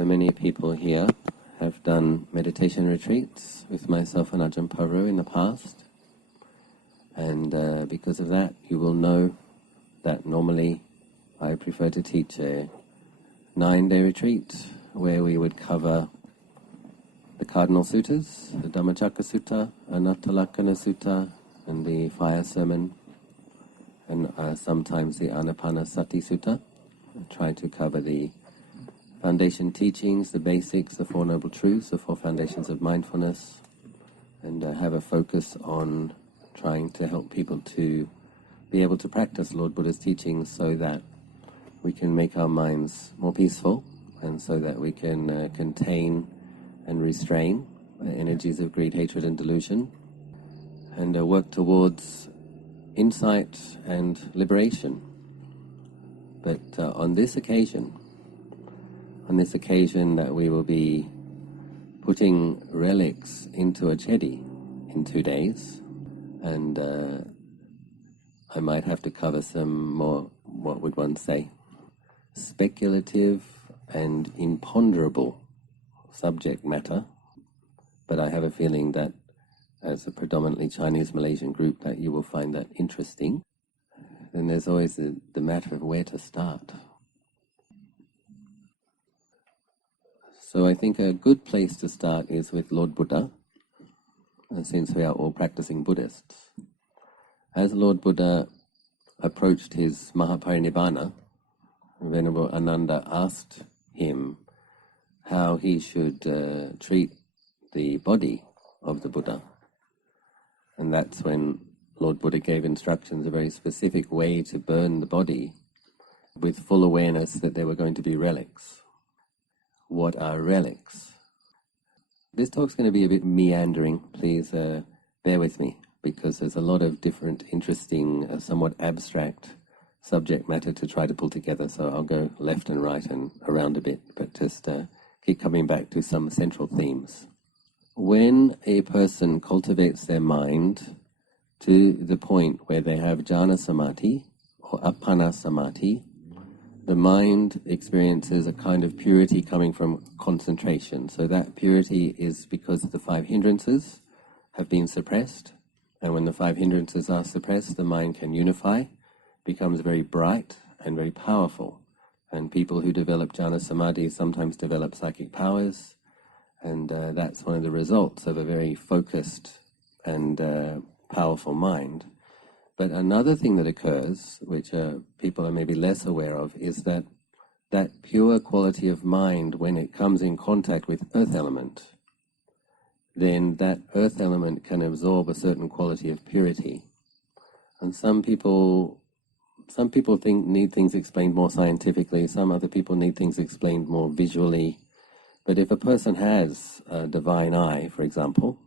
So many people here have done meditation retreats with myself and Ajahn Paru in the past, and because of that you will know that normally I prefer to teach a 9-day retreat where we would cover the Cardinal Suttas, the Dhammacakka Sutta, Anattalakkana Sutta, and the Fire Sermon, and sometimes the Anapanasati Sutta. I try to cover the foundation teachings, the basics, the Four Noble Truths, the Four Foundations of Mindfulness, and have a focus on trying to help people to be able to practice Lord Buddha's teachings so that we can make our minds more peaceful, and so that we can contain and restrain energies of greed, hatred and delusion, and work towards insight and liberation. But on this occasion that we will be putting relics into a Chedi in 2 days, and I might have to cover some more, what would one say, speculative and imponderable subject matter, but I have a feeling that as a predominantly Chinese Malaysian group that you will find that interesting. Then there's always the matter of where to start. So I think a good place to start is with Lord Buddha, since we are all practicing Buddhists. As Lord Buddha approached his Mahaparinibbana, Venerable Ananda asked him how he should treat the body of the Buddha. And that's when Lord Buddha gave instructions, a very specific way to burn the body, with full awareness that there were going to be relics. What are relics? This talk's going to be a bit meandering. Please bear with me, because there's a lot of different, interesting, somewhat abstract subject matter to try to pull together. So I'll go left and right and around a bit, but just keep coming back to some central themes. When a person cultivates their mind to the point where they have jhana samadhi or appana samadhi, the mind experiences a kind of purity coming from concentration. So that purity is because the 5 hindrances have been suppressed, and when the 5 hindrances are suppressed, the mind can unify, becomes very bright and very powerful. And people who develop jhana samadhi sometimes develop psychic powers, and that's one of the results of a very focused and powerful mind. But another thing that occurs, which people are maybe less aware of, is that that pure quality of mind, when it comes in contact with earth element, then that earth element can absorb a certain quality of purity. And some people need things explained more scientifically, some other people need things explained more visually. But if a person has a divine eye, for example,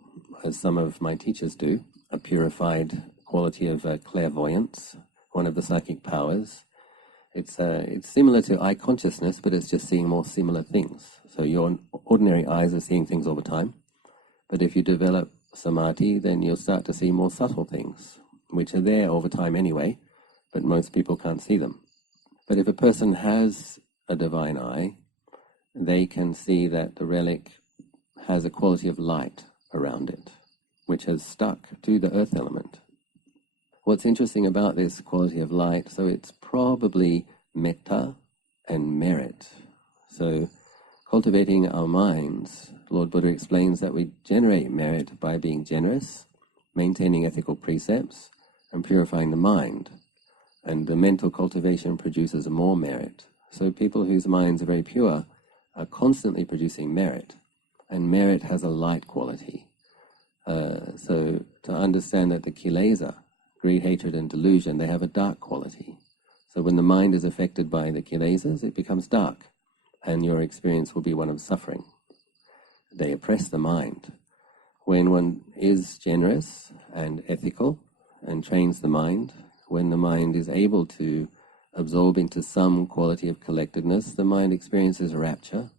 as some of my teachers do, a purified quality of clairvoyance, one of the psychic powers, it's similar to eye consciousness, but it's just seeing more similar things. So your ordinary eyes are seeing things all the time, but if you develop samadhi, then you'll start to see more subtle things, which are there all the time anyway, but most people can't see them. But if a person has a divine eye, they can see that the relic has a quality of light around it, which has stuck to the earth element. What's interesting about this quality of light, so it's probably metta and merit. So cultivating our minds, Lord Buddha explains that we generate merit by being generous, maintaining ethical precepts, and purifying the mind. And the mental cultivation produces more merit. So people whose minds are very pure are constantly producing merit, and merit has a light quality. So to understand that the kilesa, greed, hatred and delusion, they have a dark quality. So when the mind is affected by the kilesas, it becomes dark, and your experience will be one of suffering. They oppress the mind. When one is generous and ethical and trains the mind, when the mind is able to absorb into some quality of collectedness, the mind experiences rapture,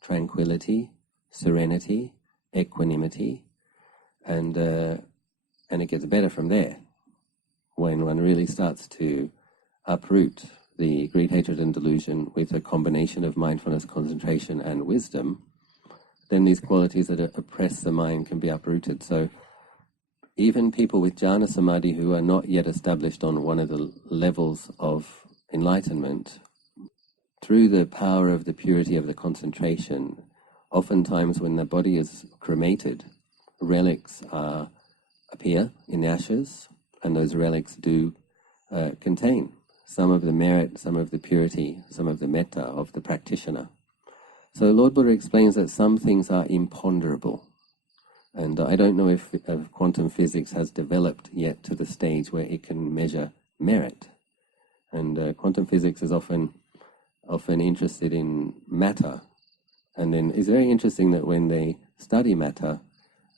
tranquility, serenity, equanimity, and it gets better from there. When one really starts to uproot the greed, hatred, and delusion with a combination of mindfulness, concentration, and wisdom, then these qualities that oppress the mind can be uprooted. So even people with jhana samadhi who are not yet established on one of the levels of enlightenment, through the power of the purity of the concentration, oftentimes when the body is cremated, relics appear in the ashes, and those relics do contain some of the merit, some of the purity, some of the metta of the practitioner. So Lord Buddha explains that some things are imponderable. And I don't know if quantum physics has developed yet to the stage where it can measure merit. And quantum physics is often interested in matter. And then it's very interesting that when they study matter,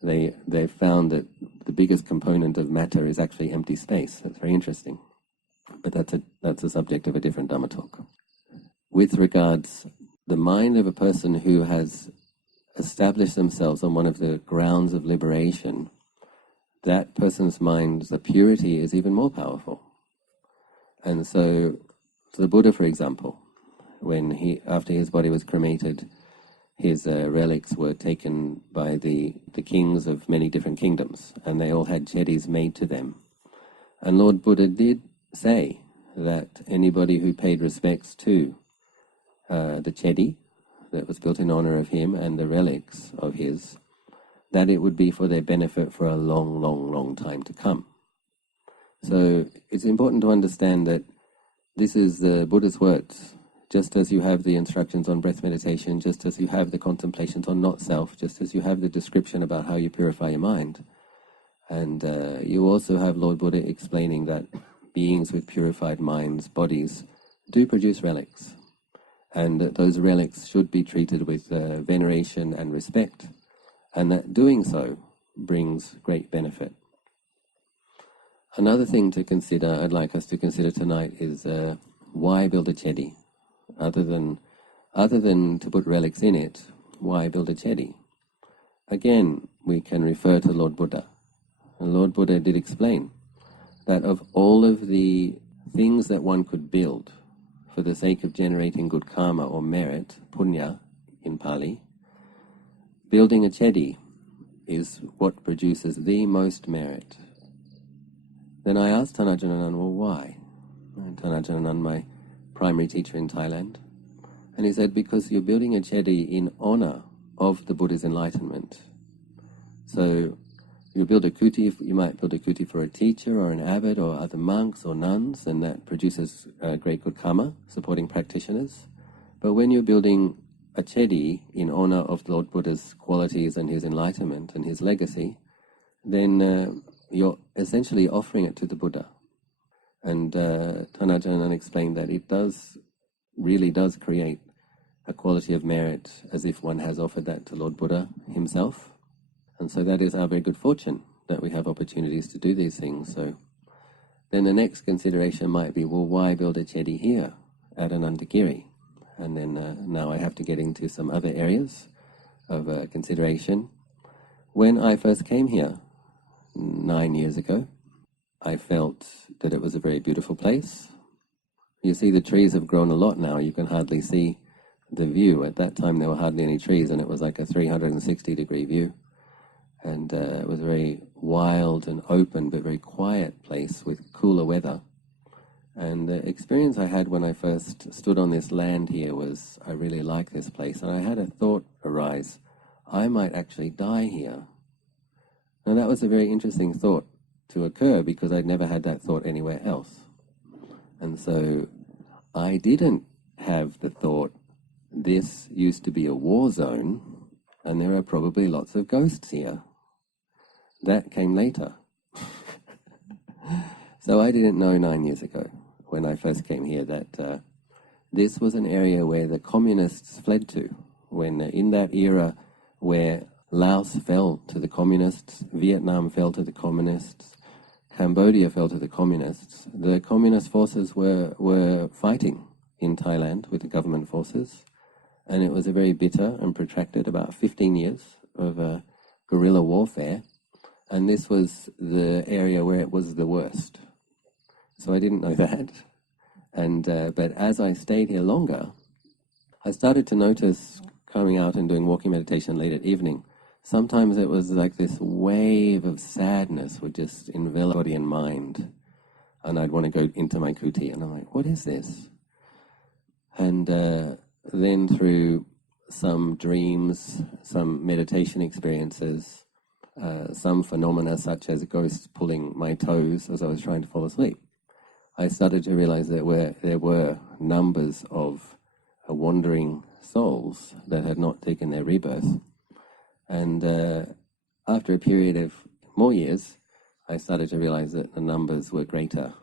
they've found that the biggest component of matter is actually empty space. That's very interesting. But that's a subject of a different Dhamma talk. With regards the mind of a person who has established themselves on one of the grounds of liberation, that person's mind's the purity is even more powerful. And so the Buddha, for example, when after his body was cremated, his relics were taken by the kings of many different kingdoms, and they all had Chedis made to them. And Lord Buddha did say that anybody who paid respects to the Chedi that was built in honor of him and the relics of his, that it would be for their benefit for a long, long, long time to come. So it's important to understand that this is the Buddha's words. Just as you have the instructions on breath meditation, just as you have the contemplations on not-self, just as you have the description about how you purify your mind. And you also have Lord Buddha explaining that beings with purified minds, bodies, do produce relics. And that those relics should be treated with veneration and respect. And that doing so brings great benefit. Another thing to consider, I'd like us to consider tonight, is why build a Chedi? Other than to put relics in it, why build a Chedi? Again, we can refer to Lord Buddha. And Lord Buddha did explain that of all of the things that one could build for the sake of generating good karma or merit, punya in Pali, building a Chedi is what produces the most merit. Then I asked Thanajananand, well, why? And Thanajananand, my primary teacher in Thailand, and he said, because you're building a Chedi in honor of the Buddha's enlightenment. So you build a kuti, you might build a kuti for a teacher or an abbot or other monks or nuns, and that produces great good karma, supporting practitioners. But when you're building a Chedi in honor of Lord Buddha's qualities and his enlightenment and his legacy, then you're essentially offering it to the Buddha. And Thanajananand explained that it really does create a quality of merit as if one has offered that to Lord Buddha himself. And so that is our very good fortune, that we have opportunities to do these things. So then the next consideration might be, well, why build a Chedi here at Anandagiri? And then now I have to get into some other areas of consideration. When I first came here 9 years ago, I felt that it was a very beautiful place. You see, the trees have grown a lot now. You can hardly see the view. At that time, there were hardly any trees, and it was like a 360-degree view. And it was a very wild and open, but very quiet place with cooler weather. And the experience I had when I first stood on this land here was, I really like this place. And I had a thought arise, I might actually die here. Now that was a very interesting thought to occur, because I'd never had that thought anywhere else. And so I didn't have the thought, this used to be a war zone, and there are probably lots of ghosts here. That came later. So I didn't know 9 years ago, when I first came here, that this was an area where the communists fled to, when in that era where Laos fell to the communists, Vietnam fell to the communists, Cambodia fell to the communist forces were fighting in Thailand with the government forces, and it was a very bitter and protracted, about 15 years of guerrilla warfare, and this was the area where it was the worst. So I didn't know that, And but as I stayed here longer, I started to notice coming out and doing walking meditation late at evening. Sometimes it was like this wave of sadness would just envelop body and mind. And I'd want to go into my kuti, and I'm like, what is this? And then through some dreams, some meditation experiences, some phenomena such as ghosts pulling my toes as I was trying to fall asleep, I started to realize that there were numbers of wandering souls that had not taken their rebirth. And after a period of more years, I started to realize that the numbers were greater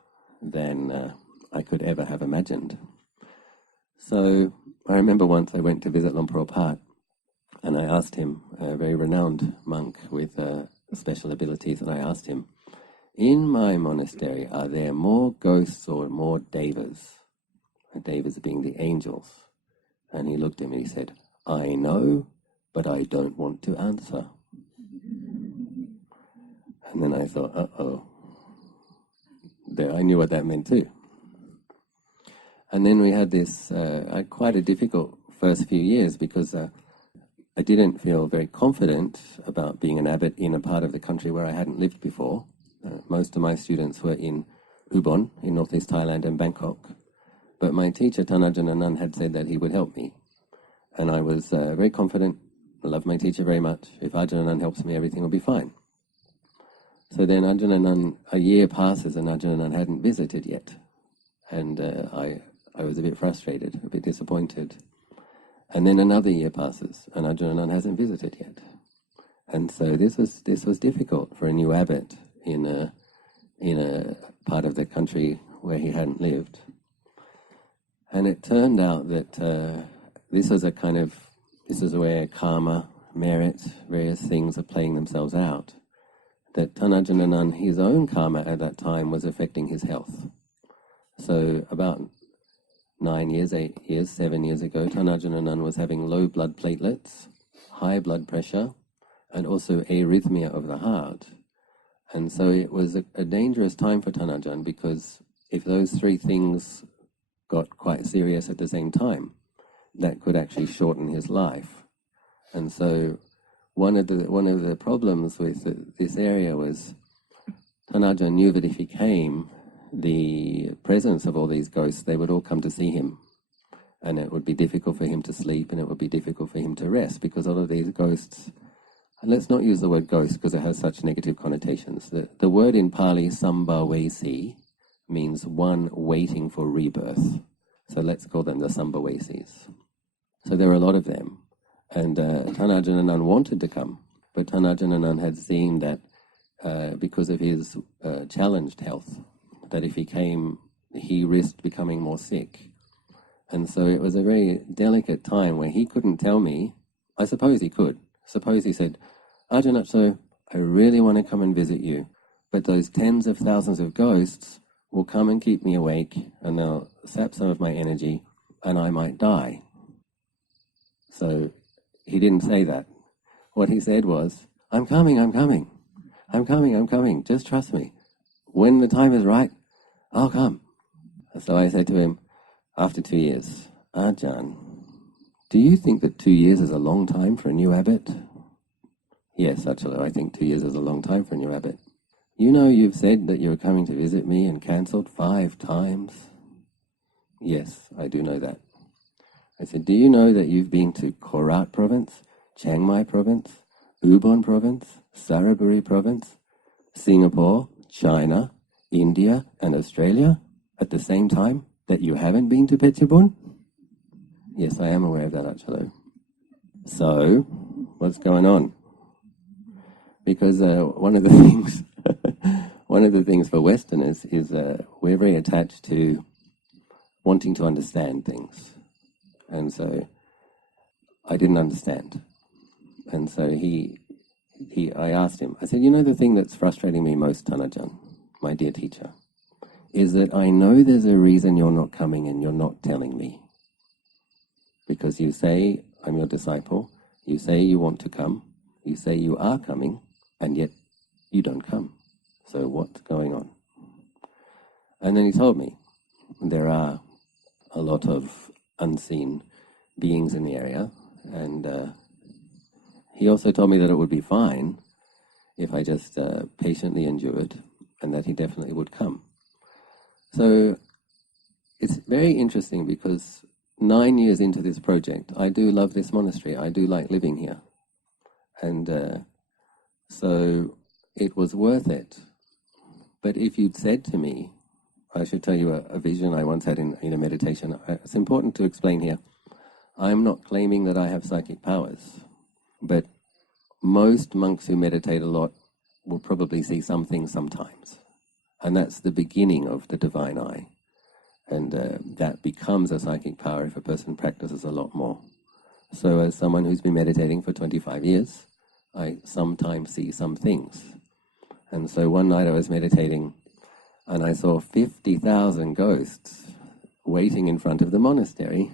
than I could ever have imagined. So I remember once I went to visit Lumpur Pat, and I asked him, a very renowned monk with special abilities, and I asked him, in my monastery, are there more ghosts or more devas? Devas being the angels. And he looked at me and he said, I know, but I don't want to answer. And then I thought, uh-oh. I knew what that meant too. And then we had this quite a difficult first few years because I didn't feel very confident about being an abbot in a part of the country where I hadn't lived before. Most of my students were in Ubon, in northeast Thailand, and Bangkok. But my teacher, Thanajan Anand, had said that he would help me. And I was very confident. I love my teacher very much. If Ajahn Anand helps me, everything will be fine. So then Ajahn Anand, a year passes and Ajahn Anand hadn't visited yet. And I was a bit frustrated, a bit disappointed. And then another year passes and Ajahn Anand hasn't visited yet. And so this was difficult for a new abbot in a part of the country where he hadn't lived. And it turned out that this is where karma, merit, various things are playing themselves out. That Thanajan Anand, his own karma at that time was affecting his health. So about 9 years, 8 years, 7 years ago, Thanajan Anand was having low blood platelets, high blood pressure, and also arrhythmia of the heart. And so it was a dangerous time for Thanajan, because if those three things got quite serious at the same time, that could actually shorten his life. And so one of the problems with this area was Thanajan knew that if he came, the presence of all these ghosts, they would all come to see him. And it would be difficult for him to sleep, and it would be difficult for him to rest, because all of these ghosts, and let's not use the word ghost because it has such negative connotations. The word in Pali, Sambhavesi, means one waiting for rebirth. So let's call them the Sambhavesis. So there were a lot of them. And Thanajan Anand wanted to come, but Thanajan Anand had seen that because of his challenged health, that if he came, he risked becoming more sick. And so it was a very delicate time where he couldn't tell me. I suppose he could. Suppose he said, Ajahn Achso, I really want to come and visit you, but those tens of thousands of ghosts will come and keep me awake, and they'll sap some of my energy, and I might die. So he didn't say that. What he said was, I'm coming, just trust me. When the time is right, I'll come. So I said to him, after 2 years, Ajahn, do you think that 2 years is a long time for a new abbot? Yes, actually, I think 2 years is a long time for a new abbot. You know, you've said that you were coming to visit me and cancelled 5 times. Yes, I do know that. I said, do you know that you've been to Korat province, Chiang Mai province, Ubon province, Saraburi province, Singapore, China, India, and Australia at the same time that you haven't been to Phetchabun? Yes, I am aware of that, actually. So, what's going on? Because one of the things for Westerners is we're very attached to wanting to understand things. And so I didn't understand. And so I asked him, I said, you know the thing that's frustrating me most, Thanajan, my dear teacher, is that I know there's a reason you're not coming and you're not telling me. Because you say, I'm your disciple, you say you want to come, you say you are coming, and yet you don't come. So what's going on? And then he told me. there are a lot of unseen beings in the area, and he also told me that it would be fine if I just patiently endured, and that he definitely would come. So it's very interesting because 9 years into this project, I do love this monastery. I do like living here. And so it was worth it. But if you'd said to me, I should tell you a vision I once had in a meditation. It's important to explain here. I'm not claiming that I have psychic powers, but most monks who meditate a lot will probably see something sometimes. And that's the beginning of the divine eye. And that becomes a psychic power if a person practices a lot more. So as someone who's been meditating for 25 years, I sometimes see some things. And so one night I was meditating and I saw 50,000 ghosts waiting in front of the monastery.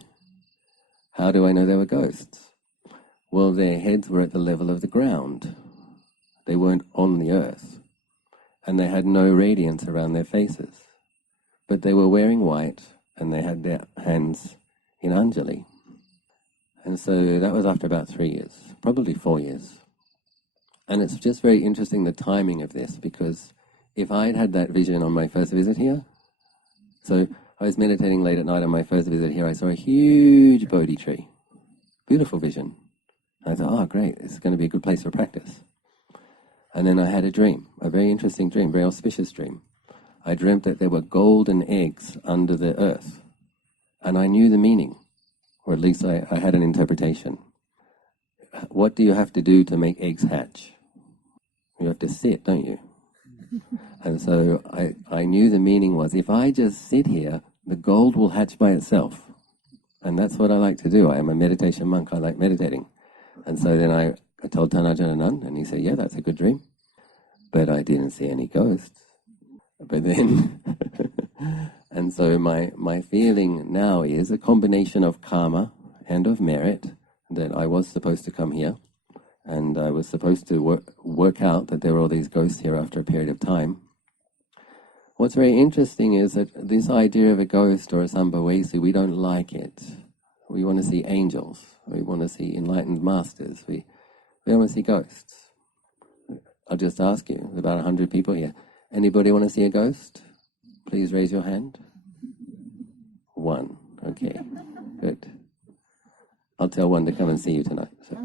How do I know they were ghosts? Well, their heads were at the level of the ground. They weren't on the earth. And they had no radiance around their faces. But they were wearing white and they had their hands in Anjali. And so that was after about 3 years, probably 4 years. And it's just very interesting the timing of this, because if I'd had that vision on my first visit here, so I was meditating late at night on my first visit here, I saw a huge Bodhi tree. Beautiful vision. And I thought, oh great, this is going to be a good place for practice. And then I had a dream, a very interesting dream, very auspicious dream. I dreamt that there were golden eggs under the earth. And I knew the meaning, or at least I had an interpretation. What do you have to do to make eggs hatch? You have to sit, don't you? And so I knew the meaning was, if I just sit here, the gold will hatch by itself. And that's what I like to do. I am a meditation monk. I like meditating. And so then I told Tanajananand, and he said, yeah, that's a good dream. But I didn't see any ghosts. But then, and so my feeling now is a combination of karma and of merit, that I was supposed to come here. And I was supposed to work out that there were all these ghosts here after a period of time. What's very interesting is that this idea of a ghost or a Sambhavesi, we don't like it. We want to see angels. We want to see enlightened masters. We don't want to see ghosts. I'll just ask you, there's about 100 people here. Anybody want to see a ghost? Please raise your hand. 1. Okay, good. I'll tell one to come and see you tonight. So.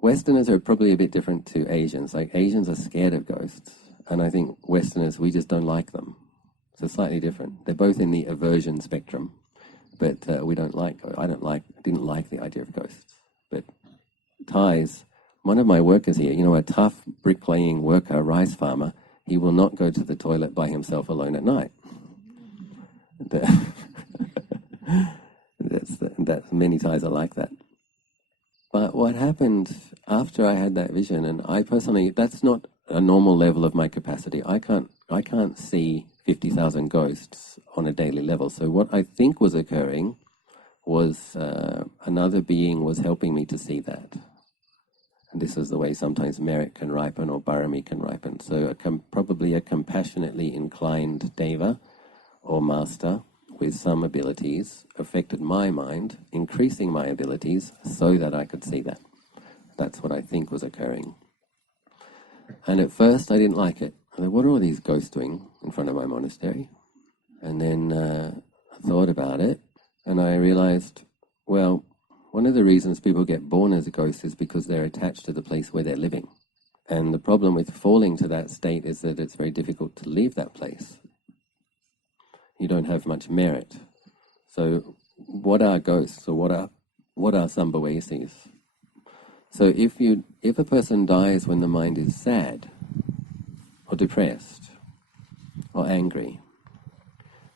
Westerners are probably a bit different to Asians. Like, Asians are scared of ghosts, and I think Westerners, we just don't like them. So slightly different. They're both in the aversion spectrum, but we don't like. I didn't like the idea of ghosts. But Thais, one of my workers here, a tough bricklaying worker, rice farmer, he will not go to the toilet by himself alone at night. That's many Thais are like that. But what happened after I had that vision, and I personally, that's not a normal level of my capacity. I can't see 50,000 ghosts on a daily level. So what I think was occurring was another being was helping me to see that. And this is the way sometimes merit can ripen or barami can ripen. So probably a compassionately inclined deva or master with some abilities affected my mind, increasing my abilities so that I could see that. That's what I think was occurring. And at first I didn't like it. I thought, what are all these ghosts doing in front of my monastery? And then I thought about it, and I realized, well, one of the reasons people get born as a ghost is because they're attached to the place where they're living. And the problem with falling to that state is that it's very difficult to leave that place. You don't have much merit. So what are ghosts, or what are Sambhavesis? So if a person dies when the mind is sad, or depressed, or angry,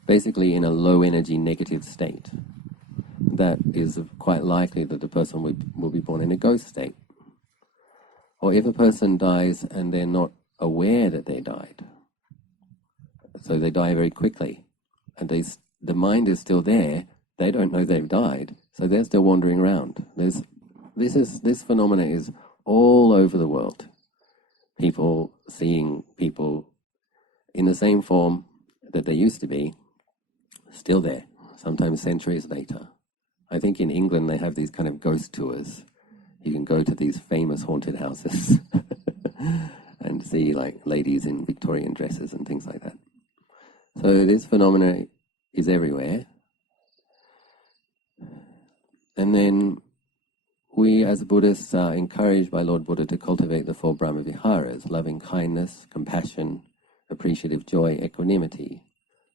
basically in a low energy negative state, that is quite likely that the person will be born in a ghost state. Or if a person dies and they're not aware that they died, so they die very quickly, and the mind is still there, they don't know they've died, so they're still wandering around. This phenomena is all over the world. People seeing people in the same form that there used to be, still there, sometimes centuries later. I think in England they have these kind of ghost tours. You can go to these famous haunted houses and see like ladies in Victorian dresses and things like that. So this phenomena is everywhere. And then we as Buddhists are encouraged by Lord Buddha to cultivate the four Brahma Viharas: loving kindness, compassion, appreciative joy, equanimity.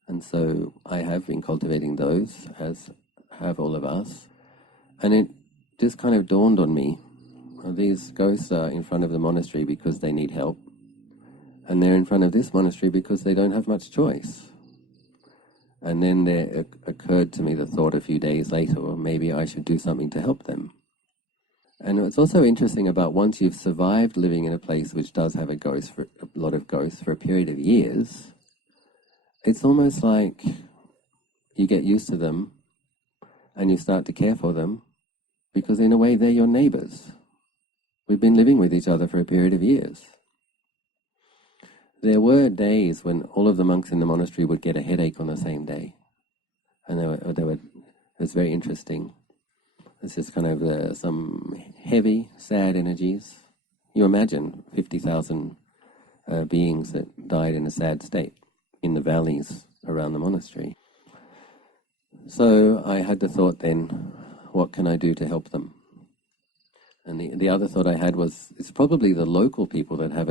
And so I have been cultivating those, as have all of us. And it just kind of dawned on me, these ghosts are in front of the monastery because they need help. And they're in front of this monastery because they don't have much choice. And then there occurred to me the thought a few days later, well, maybe I should do something to help them. And what's also interesting about once you've survived living in a place which does have a lot of ghosts for a period of years, it's almost like you get used to them and you start to care for them because in a way they're your neighbors. We've been living with each other for a period of years. There were days when all of the monks in the monastery would get a headache on the same day. And it was very interesting. It's just kind of some heavy, sad energies. You imagine 50,000 beings that died in a sad state in the valleys around the monastery. So I had the thought then, what can I do to help them? And the other thought I had was, it's probably the local people that have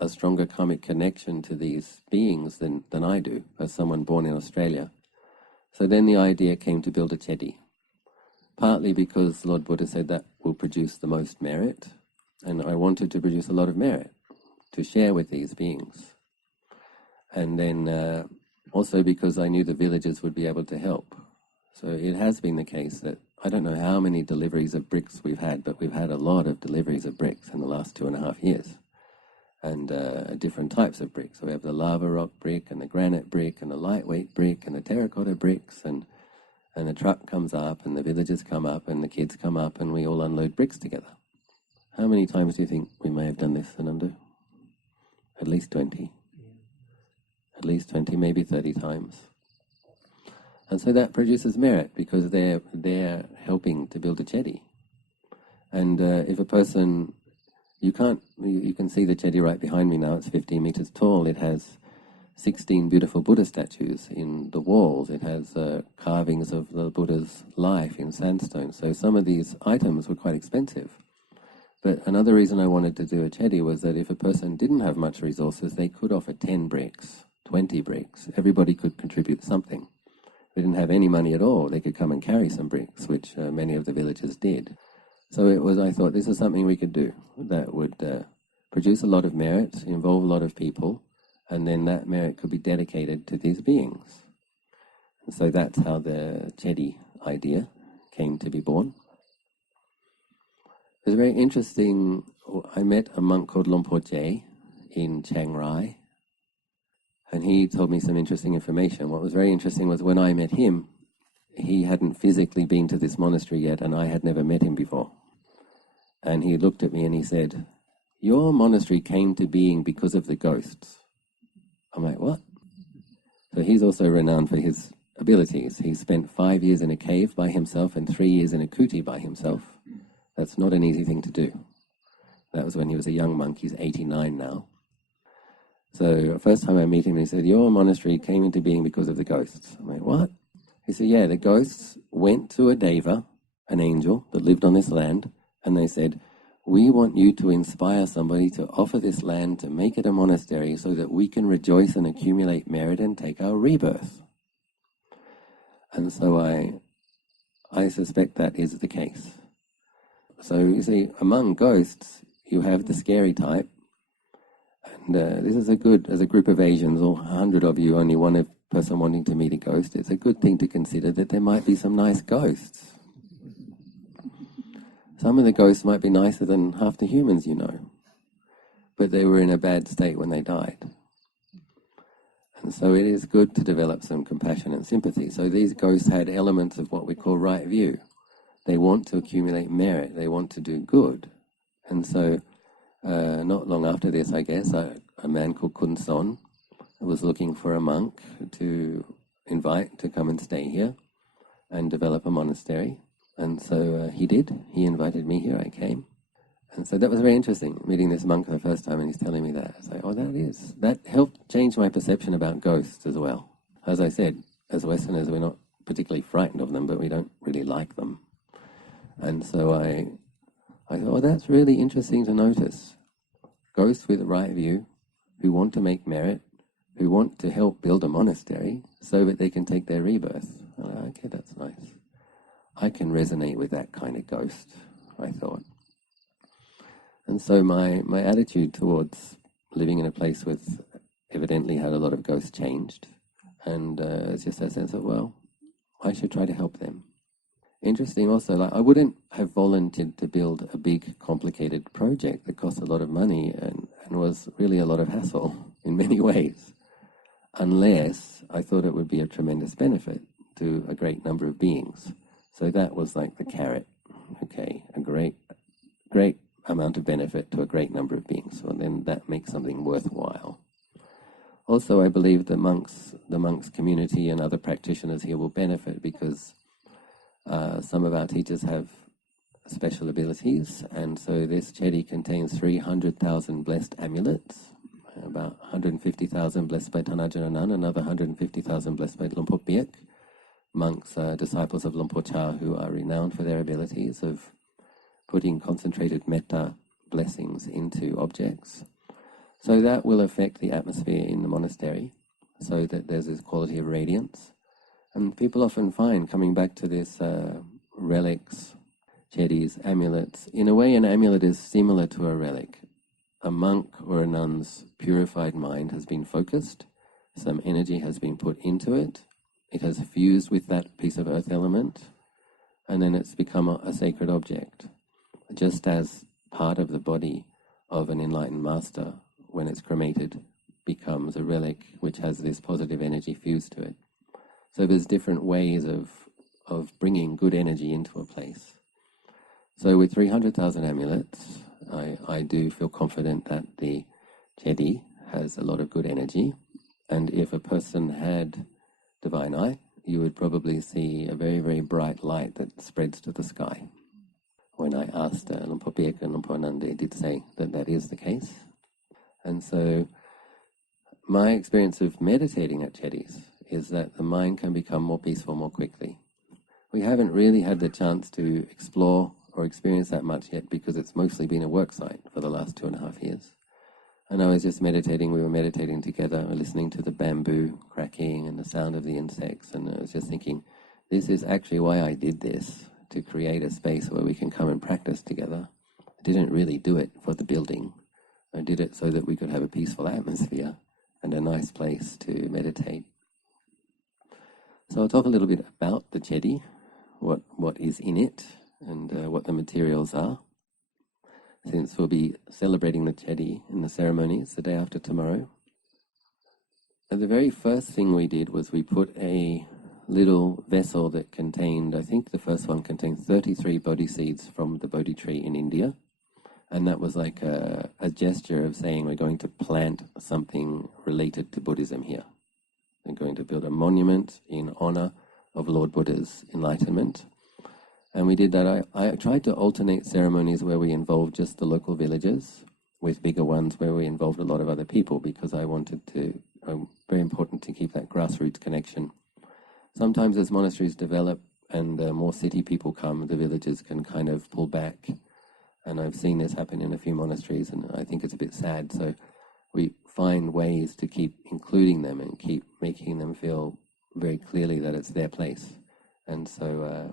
a stronger karmic connection to these beings than I do, as someone born in Australia. So then the idea came to build a Chedi, partly because Lord Buddha said that will produce the most merit, and I wanted to produce a lot of merit to share with these beings. And then also because I knew the villagers would be able to help. So it has been the case that I don't know how many deliveries of bricks we've had, but we've had a lot of deliveries of bricks in the last 2.5 years. And different types of bricks. So we have the lava rock brick and the granite brick and the lightweight brick and the terracotta bricks, and the truck comes up and the villagers come up and the kids come up and we all unload bricks together. How many times do you think we may have done this, Anandu? At least 20. At least 20, maybe 30 times. And so that produces merit because they're helping to build a Chedi. And if a person, you can see the Chedi right behind me now, it's 15 meters tall. It has 16 beautiful Buddha statues in the walls. It has carvings of the Buddha's life in sandstone. So some of these items were quite expensive. But another reason I wanted to do a Chedi was that if a person didn't have much resources, they could offer 10 bricks, 20 bricks. Everybody could contribute something. If they didn't have any money at all, they could come and carry some bricks, which many of the villagers did. So I thought this is something we could do that would produce a lot of merit, involve a lot of people, and then that merit could be dedicated to these beings. And so that's how the Chedi idea came to be born. It was very interesting. I met a monk called Lompo in Chiang Rai, and he told me some interesting information. What was very interesting was when I met him, he hadn't physically been to this monastery yet, and I had never met him before. And he looked at me and he said, "Your monastery came to being because of the ghosts." I'm like, what? So he's also renowned for his abilities. He spent 5 years in a cave by himself and 3 years in a kuti by himself. That's not an easy thing to do. That was when he was a young monk. He's 89 now. So the first time I met him, he said, "Your monastery came into being because of the ghosts." I'm like, what? He said, yeah, the ghosts went to a deva, an angel that lived on this land, and they said, "We want you to inspire somebody to offer this land to make it a monastery so that we can rejoice and accumulate merit and take our rebirth." And so I suspect that is the case. So you see, among ghosts, you have the scary type. And this is as a group of Asians, or 100 of you, only one person wanting to meet a ghost, it's a good thing to consider that there might be some nice ghosts. Some of the ghosts might be nicer than half the humans you know, but they were in a bad state when they died. And so it is good to develop some compassion and sympathy. So these ghosts had elements of what we call right view. They want to accumulate merit, they want to do good. And so not long after this, I guess, a man called Kun Son was looking for a monk to invite to come and stay here and develop a monastery. And so he did. He invited me here. I came. And so that was very interesting, meeting this monk for the first time, and he's telling me that. I was like, oh, that helped change my perception about ghosts as well. As I said, as Westerners, we're not particularly frightened of them, but we don't really like them. And so I thought, oh, that's really interesting to notice. Ghosts with the right view, who want to make merit, who want to help build a monastery so that they can take their rebirth. Okay, that's nice. I can resonate with that kind of ghost, I thought. And so my attitude towards living in a place with evidently had a lot of ghosts changed. And it's just that sense of, well, I should try to help them. Interesting also, like I wouldn't have volunteered to build a big, complicated project that cost a lot of money and was really a lot of hassle in many ways, unless I thought it would be a tremendous benefit to a great number of beings. So that was like the carrot. Okay, a great amount of benefit to a great number of beings. So then that makes something worthwhile. Also, I believe the monks community and other practitioners here will benefit because some of our teachers have special abilities, and so this Chedi contains 300,000 blessed amulets, about 150,000 blessed by Tanajana Nan, another 150,000 blessed by Lumpur Biek, monks, disciples of Lumpur Cha, who are renowned for their abilities of putting concentrated metta blessings into objects. So that will affect the atmosphere in the monastery, so that there's this quality of radiance. And people often find, coming back to this relics, Chedis, amulets, in a way an amulet is similar to a relic. A monk or a nun's purified mind has been focused, some energy has been put into it, it has fused with that piece of earth element, and then it's become a sacred object. Just as part of the body of an enlightened master, when it's cremated, becomes a relic which has this positive energy fused to it. So there's different ways of bringing good energy into a place. So with 300,000 amulets, I do feel confident that the Chedi has a lot of good energy. And if a person had divine eye, you would probably see a very, very bright light that spreads to the sky. When I asked Lumpur Biek and Lumpur Nan, they did say that that is the case. And so my experience of meditating at Chedis is that the mind can become more peaceful more quickly. We haven't really had the chance to explore or experience that much yet because it's mostly been a work site for the last 2.5 years. And I was just meditating, we were meditating together, listening to the bamboo cracking and the sound of the insects, and I was just thinking, this is actually why I did this, to create a space where we can come and practice together. I didn't really do it for the building. I did it so that we could have a peaceful atmosphere and a nice place to meditate. So I'll talk a little bit about the Chedi, what is in it, and what the materials are, since we'll be celebrating the Chedi in the ceremonies the day after tomorrow. And the very first thing we did was we put a little vessel that contained, I think the first one contained 33 Bodhi seeds from the Bodhi tree in India. And that was like a gesture of saying we're going to plant something related to Buddhism here. We're going to build a monument in honor of Lord Buddha's enlightenment. And we did that. I tried to alternate ceremonies where we involved just the local villagers with bigger ones where we involved a lot of other people, because I wanted to, very important to keep that grassroots connection. Sometimes as monasteries develop and more city people come, the villagers can kind of pull back. And I've seen this happen in a few monasteries, and I think it's a bit sad. So we find ways to keep including them and keep making them feel very clearly that it's their place. And so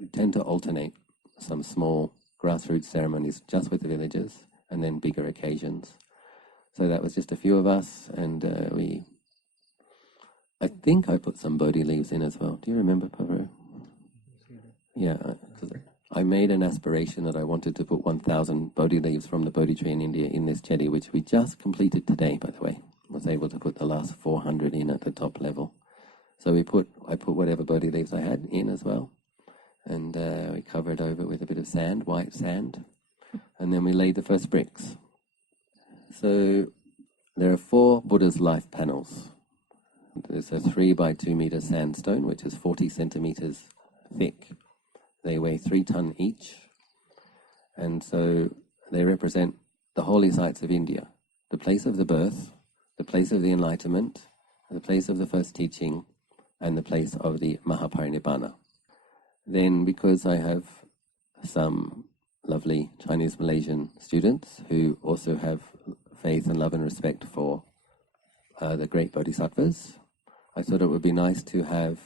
we tend to alternate some small grassroots ceremonies just with the villagers and then bigger occasions. So that was just a few of us, and I think I put some Bodhi leaves in as well. Do you remember, Pavro? Yeah, I made an aspiration that I wanted to put 1,000 Bodhi leaves from the Bodhi tree in India in this Chedi, which we just completed today, by the way. I was able to put the last 400 in at the top level. So I put whatever Bodhi leaves I had in as well. And we covered over with a bit of sand, white sand. And then we laid the first bricks. So There are 4 Buddha's life panels. There's a 3 by 2 meter sandstone, which is 40 centimeters thick. They weigh 3 tons each, and so they represent the holy sites of India, the place of the birth, the place of the enlightenment, the place of the first teaching, and the place of the Mahaparinibbana. Then, because I have some lovely Chinese Malaysian students who also have faith and love and respect for the great bodhisattvas, I thought it would be nice to have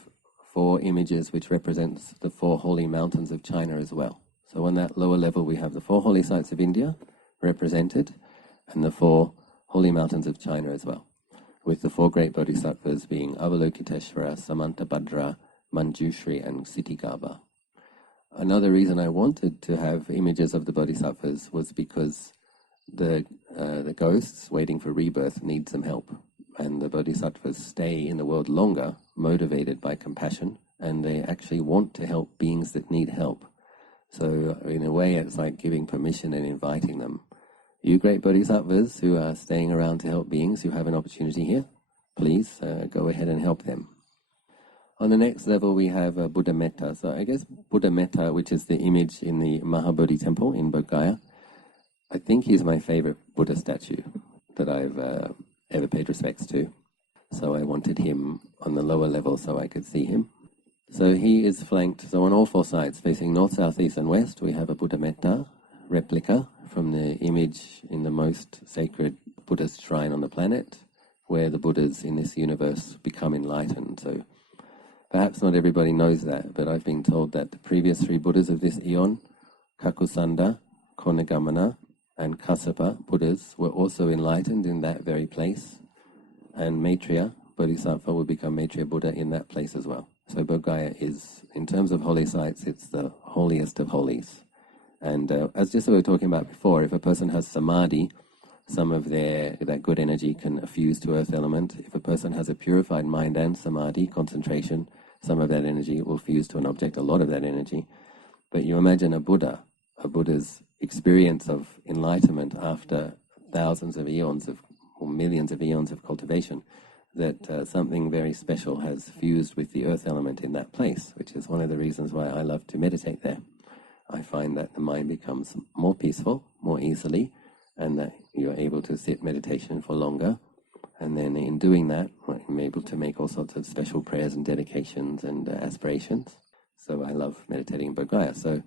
4 images which represents the 4 holy mountains of China as well. So on that lower level we have the 4 holy sites of India represented, and the 4 holy mountains of China as well, with the 4 great bodhisattvas being Avalokiteshvara, Samantabhadra, Manjushri, and Ksitigarbha. Another reason I wanted to have images of the bodhisattvas was because the ghosts waiting for rebirth need some help, and the bodhisattvas stay in the world longer, motivated by compassion, and they actually want to help beings that need help. So in a way it's like giving permission and inviting them. You great bodhisattvas who are staying around to help beings, you have an opportunity here. Please go ahead and help them. On the next level we have Buddha Metta. So I guess Buddha Metta, which is the image in the Mahabodhi temple in Bodh Gaya, I think he's my favorite Buddha statue that I've ever paid respects to. So I wanted him on the lower level so I could see him. So he is flanked, so on all 4 sides, facing north, south, east and west, we have a Buddha Metta replica from the image in the most sacred Buddhist shrine on the planet, where the Buddhas in this universe become enlightened. So perhaps not everybody knows that, but I've been told that the previous 3 Buddhas of this eon, Kakusanda, Konagamana, and Kassapa Buddhas, were also enlightened in that very place, and Maitreya Bodhisattva will become Maitreya Buddha in that place as well. So Bodh Gaya is, in terms of holy sites, it's the holiest of holies. And as just we were talking about before, if a person has samadhi, some of that good energy can fuse to earth element. If a person has a purified mind and samadhi, concentration, some of that energy will fuse to an object, a lot of that energy. But you imagine a Buddha's experience of enlightenment after thousands of eons or millions of eons of cultivation, that something very special has fused with the earth element in that place, which is one of the reasons why I love to meditate there. I find that the mind becomes more peaceful, more easily, and that you're able to sit meditation for longer. And then in doing that, I'm able to make all sorts of special prayers and dedications and aspirations. So I love meditating in Bodh Gaya. So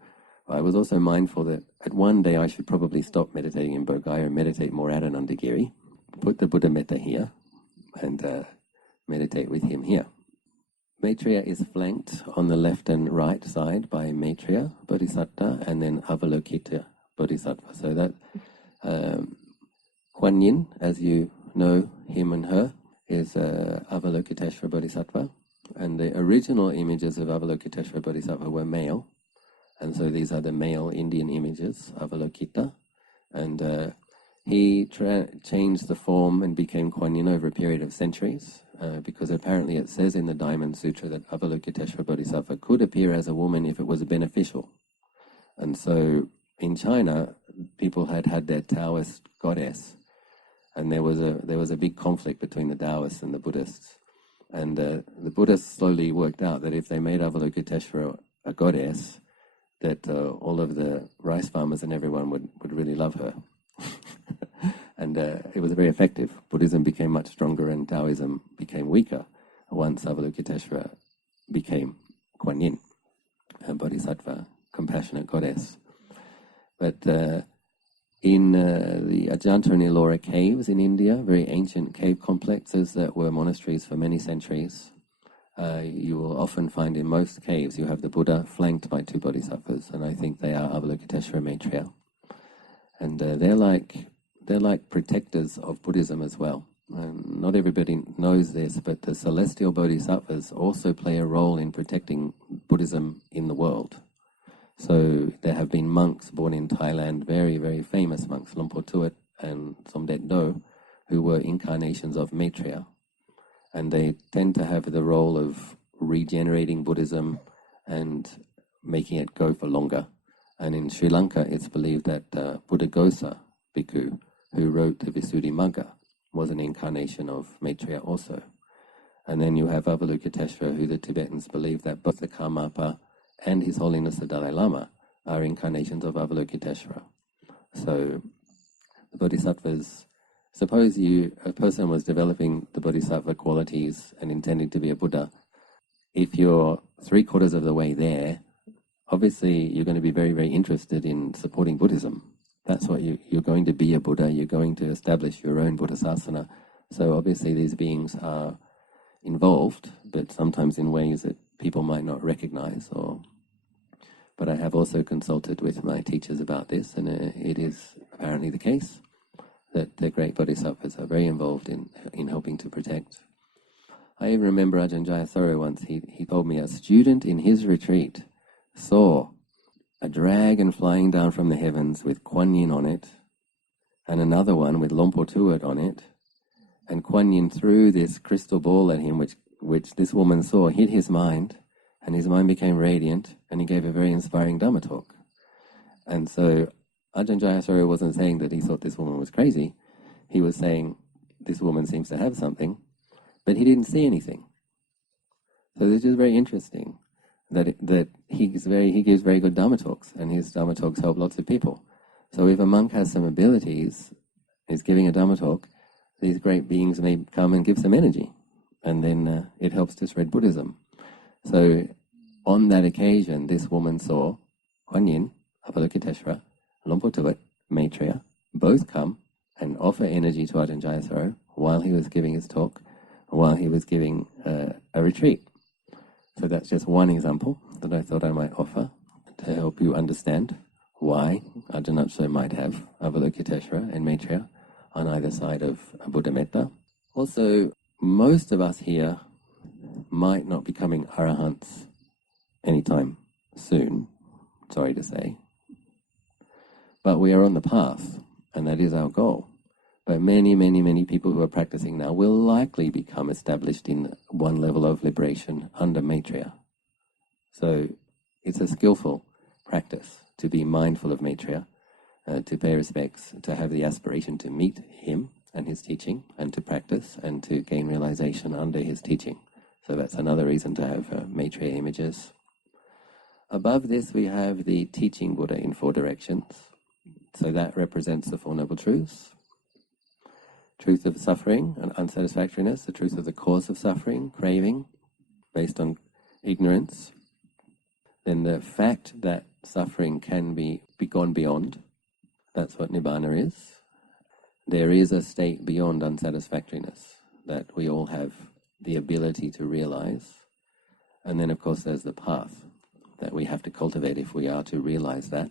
I was also mindful that at one day I should probably stop meditating in Bodh Gaya and meditate more at Anandagiri, put the Buddha Metta here, and meditate with him here. Maitreya is flanked on the left and right side by Maitreya Bodhisattva and then Avalokita Bodhisattva. So that Kuan Yin, as you know him and her, is Avalokiteshvara Bodhisattva. And the original images of Avalokiteshvara Bodhisattva were male. And so these are the male Indian images, Avalokita. And he changed the form and became Kuan Yin over a period of centuries, because apparently it says in the Diamond Sutra that Avalokiteshvara Bodhisattva could appear as a woman if it was beneficial. And so in China, people had their Taoist goddess, and there was a big conflict between the Taoists and the Buddhists. And the Buddhists slowly worked out that if they made Avalokiteshvara a goddess, that all of the rice farmers and everyone would really love her. And it was very effective. Buddhism became much stronger and Taoism became weaker once Avalokiteshvara became Kuan Yin, a bodhisattva, compassionate goddess. But in the Ajanta and Ellora caves in India, very ancient cave complexes that were monasteries for many centuries, you will often find in most caves you have the Buddha flanked by 2 bodhisattvas, and I think they are Avalokiteshvara and Maitreya. And they're like protectors of Buddhism as well. And not everybody knows this, but the celestial bodhisattvas also play a role in protecting Buddhism in the world. So there have been monks born in Thailand, very, very famous monks, Lumpur Tuat and Somdet Do, who were incarnations of Maitreya. And they tend to have the role of regenerating Buddhism and making it go for longer. And in Sri Lanka, it's believed that Buddhaghosa Bhikkhu, who wrote the Visuddhimagga, was an incarnation of Maitreya also. And then you have Avalokiteshvara, who the Tibetans believe that both the Karmapa and His Holiness the Dalai Lama are incarnations of Avalokiteshvara. So the Bodhisattvas, suppose a person was developing the Bodhisattva qualities and intending to be a Buddha. If you're 3/4 of the way there, obviously you're going to be very, very interested in supporting Buddhism. That's what you're going to be a Buddha, you're going to establish your own Buddhasasana. So obviously these beings are involved, but sometimes in ways that people might not recognize. But I have also consulted with my teachers about this, and it is apparently the case that the great Bodhisattvas are very involved in helping to protect. I even remember Ajahn Jayasaro once, he told me a student in his retreat saw a dragon flying down from the heavens with Kuan Yin on it, and another one with Lompo Tuat on it, and Kuan Yin threw this crystal ball at him, which this woman saw, hit his mind, and his mind became radiant, and he gave a very inspiring Dhamma talk. And so Ajahn Jayasaro wasn't saying that he thought this woman was crazy. He was saying this woman seems to have something, but he didn't see anything. So this is very interesting, that he gives very good Dhamma talks, and his Dhamma talks help lots of people. So if a monk has some abilities, is giving a Dhamma talk, these great beings may come and give some energy, and then it helps to spread Buddhism. So on that occasion, this woman saw Kuan Yin, Avalokiteshvara, Lompo Tuat, Maitreya, both come and offer energy to Ajahn Jayasaro while he was giving his talk, while he was giving a retreat. So that's just one example that I thought I might offer to help you understand why Ajahn Acho might have Avalokiteshvara and Maitreya on either side of a Buddha Metta. Also, most of us here might not be becoming arahants anytime soon, sorry to say, but we are on the path, and that is our goal. But many, many, many people who are practicing now will likely become established in one level of liberation under Maitreya. So it's a skillful practice to be mindful of Maitreya, to pay respects, to have the aspiration to meet him and his teaching, and to practice and to gain realization under his teaching. So that's another reason to have Maitreya images. Above this we have the teaching Buddha in 4 directions. So that represents the Four Noble Truths. Truth of suffering and unsatisfactoriness, the truth of the cause of suffering, craving, based on ignorance. Then the fact that suffering can be gone beyond, that's what Nibbana is. There is a state beyond unsatisfactoriness that we all have the ability to realize. And then of course there's the path that we have to cultivate if we are to realize that.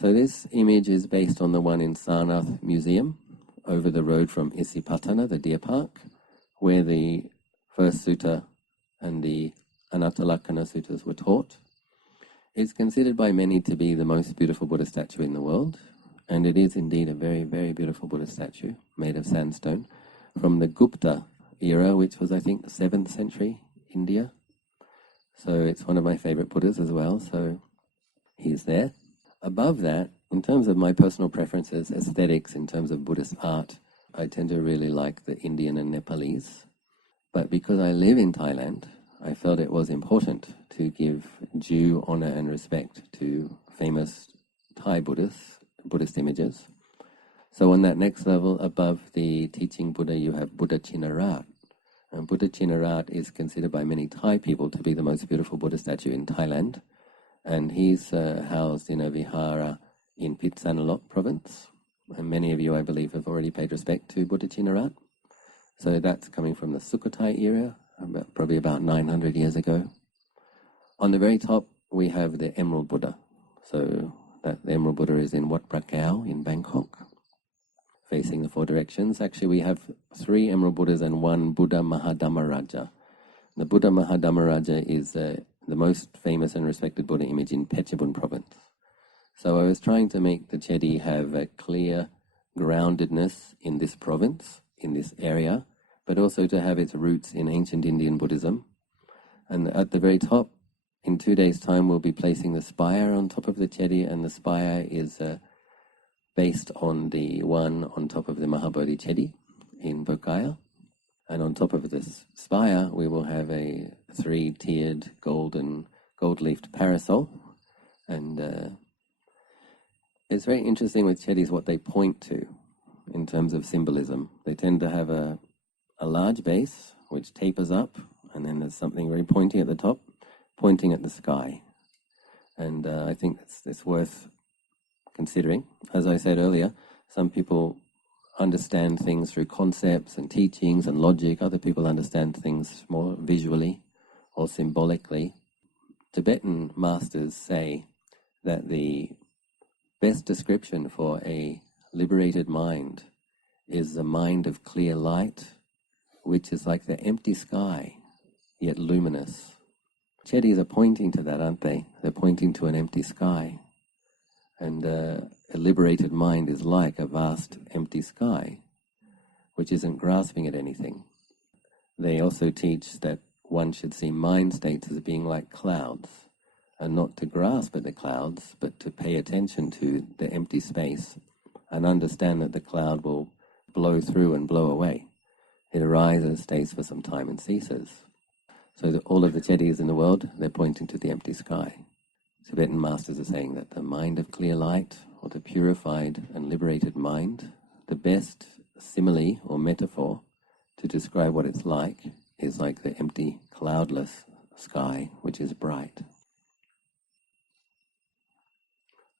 So this image is based on the one in Sarnath Museum, over the road from Isipatana, the deer park, where the first sutta and the Anattalakkana suttas were taught. It's considered by many to be the most beautiful Buddha statue in the world, and it is indeed a very, very beautiful Buddha statue made of sandstone from the Gupta era, which was, I think, 7th century India. So it's one of my favorite Buddhas as well, so he's there. Above that, in terms of my personal preferences, aesthetics, in terms of Buddhist art, I tend to really like the Indian and Nepalese. But because I live in Thailand, I felt it was important to give due honor and respect to famous Thai Buddhist images. So on that next level, above the teaching Buddha, you have Buddha Chinarat. And Buddha Chinarat is considered by many Thai people to be the most beautiful Buddha statue in Thailand. And he's housed in a vihara in Pitsanalok province. And many of you, I believe, have already paid respect to Buddha Chinarat. So that's coming from the Sukhothai era, probably about 900 years ago. On the very top, we have the Emerald Buddha. So that the Emerald Buddha is in Wat Prakao in Bangkok, facing the 4 directions. Actually, we have 3 Emerald Buddhas and 1 Buddha Mahadhammaraja. The Buddha Mahadhammaraja is the most famous and respected Buddha image in Phetchabun province. So I was trying to make the Chedi have a clear groundedness in this province, in this area, but also to have its roots in ancient Indian Buddhism. And at the very top, in 2 days' time, we'll be placing the spire on top of the Chedi, and the spire is based on the one on top of the Mahabodhi Chedi. in Bodhgaya. And on top of this spire, we will have a 3-tiered gold-leafed parasol. And it's very interesting with Chedis what they point to in terms of symbolism. They tend to have a large base which tapers up, and then there's something very pointy at the top, pointing at the sky. And I think it's worth considering. As I said earlier, some people understand things through concepts and teachings and logic. Other people understand things more visually or symbolically. Tibetan masters say that the best description for a liberated mind is a mind of clear light, which is like the empty sky, yet luminous. Chedis are pointing to that, aren't they? They're pointing to an empty sky. And a liberated mind is like a vast empty sky, which isn't grasping at anything. They also teach that one should see mind states as being like clouds, and not to grasp at the clouds, but to pay attention to the empty space and understand that the cloud will blow through and blow away. It arises, stays for some time, and ceases. So that all of the Chedis in the world, they're pointing to the empty sky. Tibetan masters are saying that the mind of clear light, or the purified and liberated mind, the best simile or metaphor to describe what it's like is like the empty, cloudless sky, which is bright.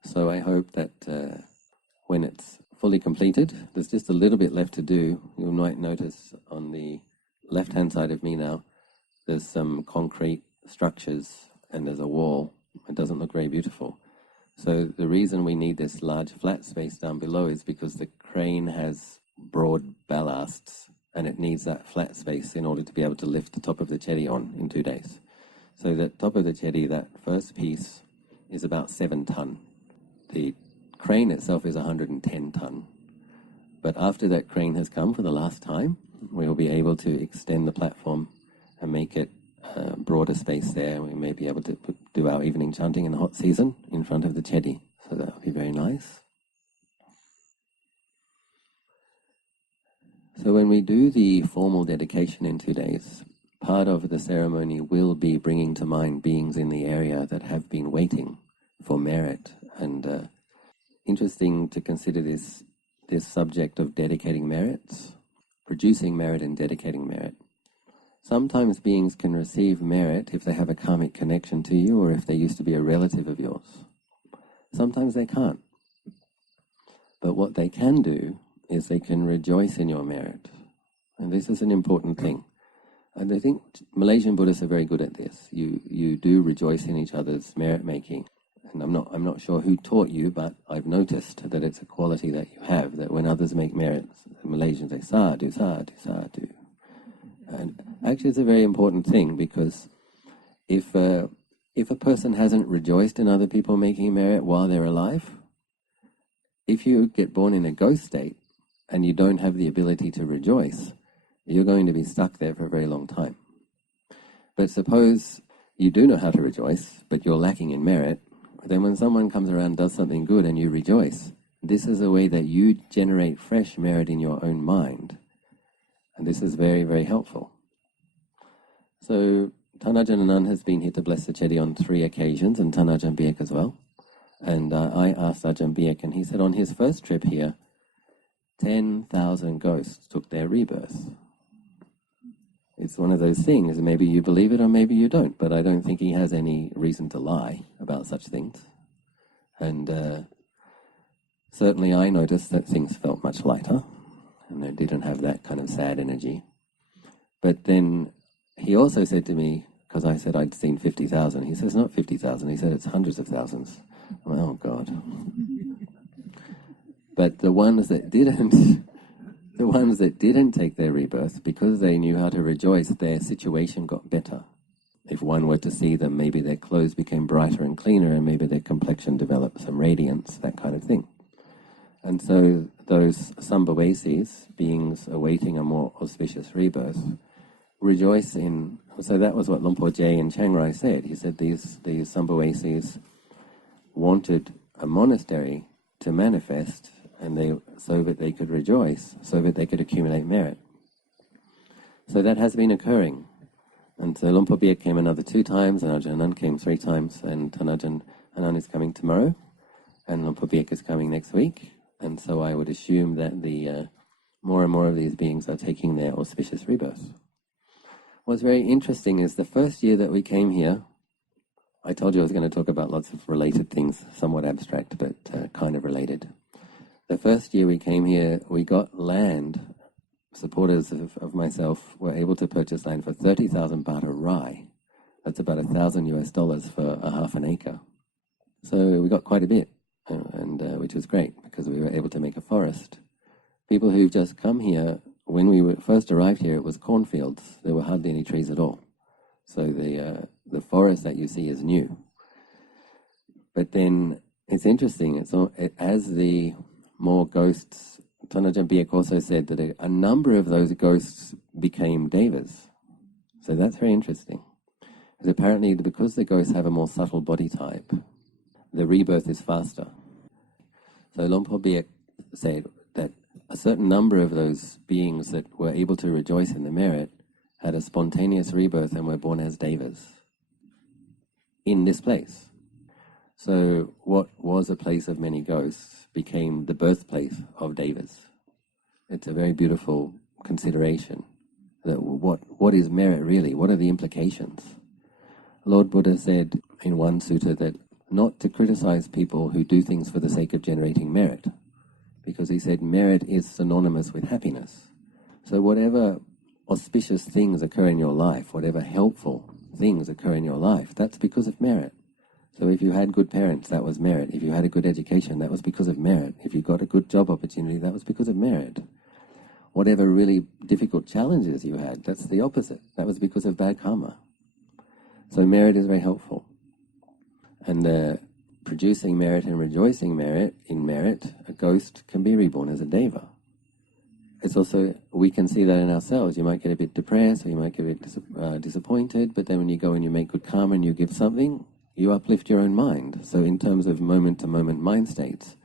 So I hope that when it's fully completed, there's just a little bit left to do. You might notice on the left-hand side of me now, there's some concrete structures and there's a wall. It doesn't look very beautiful. So the reason we need this large flat space down below is because the crane has broad ballasts and it needs that flat space in order to be able to lift the top of the Chedi on in 2 days. So the top of the Chedi, that first piece, is about 7 ton. The crane itself is 110 ton. But after that crane has come for the last time, we will be able to extend the platform and make it broader space there. We may be able to do our evening chanting in the hot season in front of the Chedi. So that will be very nice. So when we do the formal dedication in 2 days, part of the ceremony will be bringing to mind beings in the area that have been waiting for merit. And interesting to consider this subject of dedicating merits, producing merit and dedicating merit. Sometimes beings can receive merit if they have a karmic connection to you or if they used to be a relative of yours. Sometimes they can't. But what they can do is they can rejoice in your merit. And this is an important thing. And I think Malaysian Buddhists are very good at this. You do rejoice in each other's merit making. And I'm not sure who taught you, but I've noticed that it's a quality that you have, that when others make merits, the Malaysians say, sadhu, sadhu, sadhu. And actually it's a very important thing, because if a person hasn't rejoiced in other people making merit while they're alive, if you get born in a ghost state and you don't have the ability to rejoice, you're going to be stuck there for a very long time. But suppose you do know how to rejoice, but you're lacking in merit, then when someone comes around and does something good and you rejoice, this is a way that you generate fresh merit in your own mind. And this is very, very helpful. So Tanajan Anand has been here to bless the Chedi on 3 occasions, and Tanajan Biek as well. And I asked Ajahn Biek, and he said on his first trip here, 10,000 ghosts took their rebirth. It's one of those things, maybe you believe it or maybe you don't, but I don't think he has any reason to lie about such things. And certainly I noticed that things felt much lighter, and they didn't have that kind of sad energy. But then he also said to me, because I said I'd seen 50,000, he says not 50,000, he said it's hundreds of thousands. I'm like, oh God. But the ones that didn't take their rebirth, because they knew how to rejoice, their situation got better. If one were to see them, maybe their clothes became brighter and cleaner, and maybe their complexion developed some radiance, that kind of thing. And so those Symbolism, beings awaiting a more auspicious rebirth, rejoice in. So that was what Luang Por Jay in Chiang Rai said. He said these Symbolism wanted a monastery to manifest and so that they could rejoice, so that they could accumulate merit. So that has been occurring. And so Luang Por Bia came another 2 times, and Ajahn Anan came 3 times, and Ajahn Anan is coming tomorrow, and Luang Por Bia is coming next week. And so I would assume that the more and more of these beings are taking their auspicious rebirth. What's very interesting is the first year that we came here, I told you I was going to talk about lots of related things, somewhat abstract, but kind of related. The first year we came here, we got land. Supporters of myself were able to purchase land for 30,000 baht a rai. That's about $1,000 for a half an acre. So we got quite a bit, and which was great because we were able to make a forest. People who've just come here, when we first arrived here, it was cornfields. There were hardly any trees at all. So the forest that you see is new. But then it's interesting. As the more ghosts, Tanajan Biak also said that a number of those ghosts became devas. So that's very interesting. Because apparently, because the ghosts have a more subtle body type, the rebirth is faster. So Luang Por Biak said that a certain number of those beings that were able to rejoice in the merit had a spontaneous rebirth and were born as devas in this place. So what was a place of many ghosts became the birthplace of devas. It's a very beautiful consideration. That what is merit really? What are the implications? Lord Buddha said in one sutta that not to criticize people who do things for the sake of generating merit, because he said merit is synonymous with happiness. So whatever auspicious things occur in your life, whatever helpful things occur in your life, that's because of merit. So if you had good parents, that was merit. If you had a good education, that was because of merit. If you got a good job opportunity, that was because of merit. Whatever really difficult challenges you had, that's the opposite. That was because of bad karma. So merit is very helpful. And producing merit and rejoicing in merit, a ghost can be reborn as a deva. It's also, we can see that in ourselves. You might get a bit depressed, or you might get a bit disappointed, but then when you go and you make good karma and you give something, you uplift your own mind. So in terms of moment-to-moment mind states,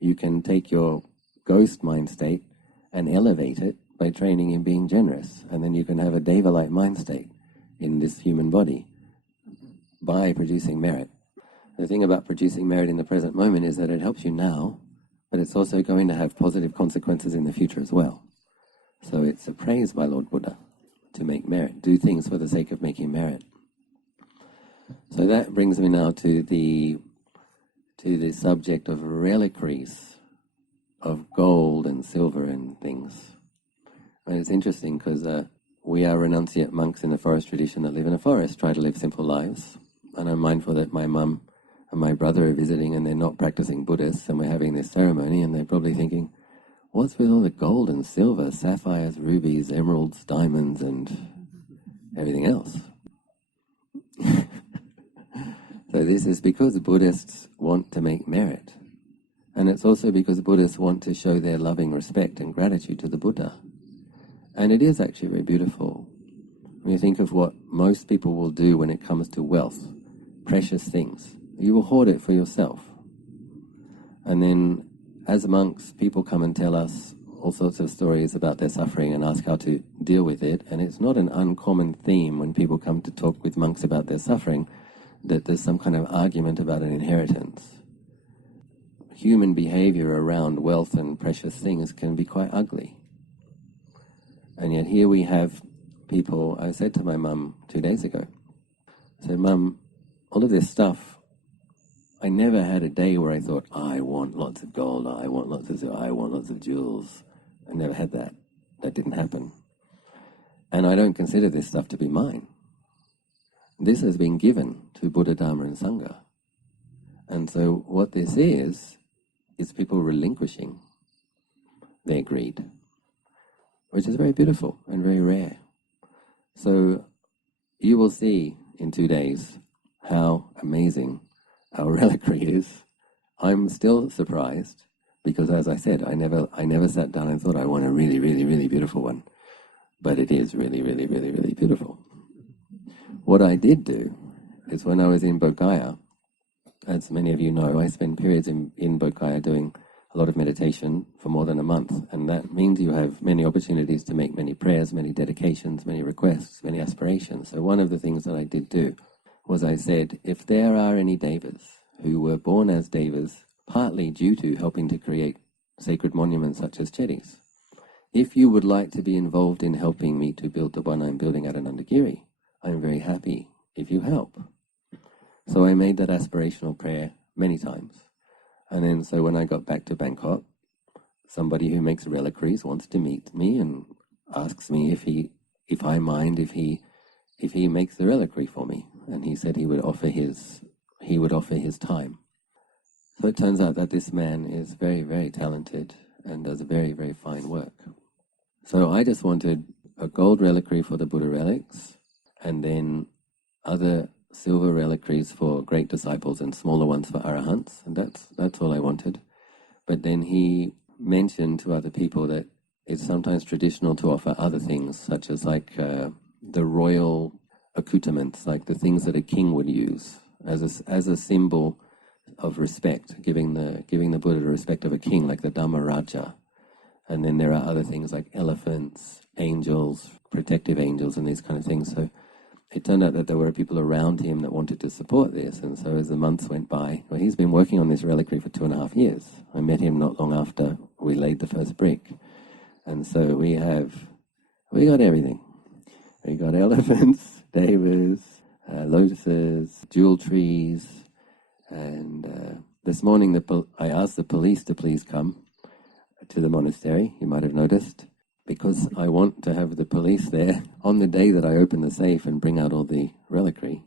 you can take your ghost mind state and elevate it by training in being generous. And then you can have a deva-like mind state in this human body by producing merit. The thing about producing merit in the present moment is that it helps you now, but it's also going to have positive consequences in the future as well. So it's a praise by Lord Buddha to make merit, do things for the sake of making merit. So that brings me now to the subject of reliquaries, of gold and silver and things. And it's interesting because we are renunciate monks in the forest tradition that live in a forest, try to live simple lives. And I'm mindful that my mum and my brother are visiting and they're not practicing Buddhists, and we're having this ceremony, and they're probably thinking, what's with all the gold and silver, sapphires, rubies, emeralds, diamonds, and everything else? So this is because Buddhists want to make merit. And it's also because Buddhists want to show their loving respect and gratitude to the Buddha. And it is actually very beautiful. When you think of what most people will do when it comes to wealth, precious things, you will hoard it for yourself. And then, as monks, people come and tell us all sorts of stories about their suffering and ask how to deal with it. And it's not an uncommon theme when people come to talk with monks about their suffering that there's some kind of argument about an inheritance. Human behavior around wealth and precious things can be quite ugly. And yet here we have people, I said to my mum 2 days ago, I said, Mum, all of this stuff, I never had a day where I thought, I want lots of gold, I want lots of jewels. I never had that. That didn't happen. And I don't consider this stuff to be mine. This has been given to Buddha, Dharma, and Sangha. And so what this is people relinquishing their greed, which is very beautiful and very rare. So you will see in 2 days how amazing our reliquary is. I'm still surprised because, as I said, I never sat down and thought I want a really, really, really beautiful one. But it is really, really, really, really beautiful. What I did do is when I was in Bodh Gaya, as many of you know, I spend periods in Bodh Gaya doing a lot of meditation for more than a month, and that means you have many opportunities to make many prayers, many dedications, many requests, many aspirations. So one of the things that I did do was I said, if there are any devas who were born as devas partly due to helping to create sacred monuments such as Chedis, if you would like to be involved in helping me to build the one I'm building at Anandagiri, I'm very happy if you help. So I made that aspirational prayer many times. And then so when I got back to Bangkok, somebody who makes reliquaries wants to meet me and asks me if I mind if he makes the reliquary for me. And he said he would offer his time. So it turns out that this man is very, very talented and does very, very fine work. So I just wanted a gold reliquary for the Buddha relics, and then other silver reliquaries for great disciples and smaller ones for arahants, and that's all I wanted. But then he mentioned to other people that it's sometimes traditional to offer other things, such as like the royal accoutrements, like the things that a king would use as a symbol of respect, giving the Buddha the respect of a king, like the Dhammaraja. And then there are other things like elephants, angels, protective angels, and these kind of things. So it turned out that there were people around him that wanted to support this. And so as the months went by, well, he's been working on this reliquary for 2.5 years. I met him not long after we laid the first brick. And so we got everything. We got elephants, devas, lotuses, jewel trees. And this morning I asked the police to please come to the monastery, you might have noticed, because I want to have the police there on the day that I open the safe and bring out all the reliquary,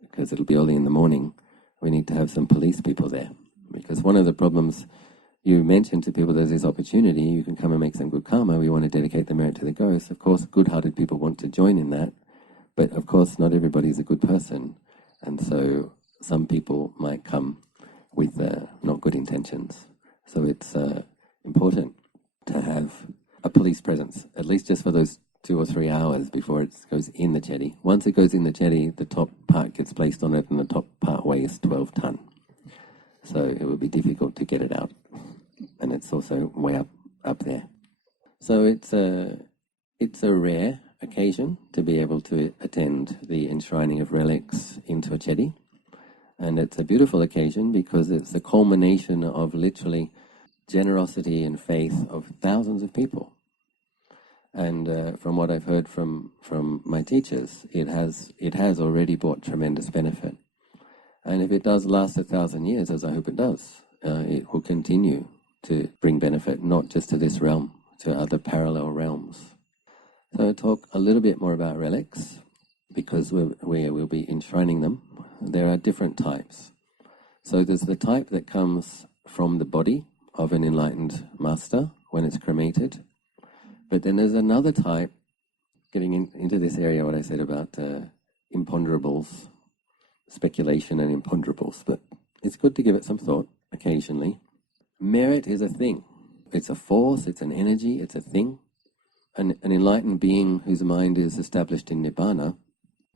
because it'll be early in the morning. We need to have some police people there, because one of the problems you mentioned to people, there's this opportunity, you can come and make some good karma, we want to dedicate the merit to the ghost. Of course, good-hearted people want to join in that, but of course not everybody's a good person, and so some people might come with not good intentions. So it's important to have a police presence, at least just for those 2 or 3 hours before it goes in the Chedi. Once it goes in the Chedi, the top part gets placed on it, and the top part weighs 12 ton. So it would be difficult to get it out. And it's also way up there. So it's a rare occasion to be able to attend the enshrining of relics into a Chedi. And it's a beautiful occasion because it's the culmination of literally generosity and faith of thousands of people. And from what I've heard from my teachers, it has already brought tremendous benefit. And if it does last 1,000 years, as I hope it does, it will continue to bring benefit, not just to this realm, to other parallel realms. So I'll talk a little bit more about relics, because we will be enshrining them. There are different types. So there's the type that comes from the body of an enlightened master when it's cremated. But then there's another type, getting into this area, what I said about imponderables, speculation and imponderables, but it's good to give it some thought occasionally. Merit is a thing. It's a force, it's an energy, it's a thing. An enlightened being whose mind is established in Nibbana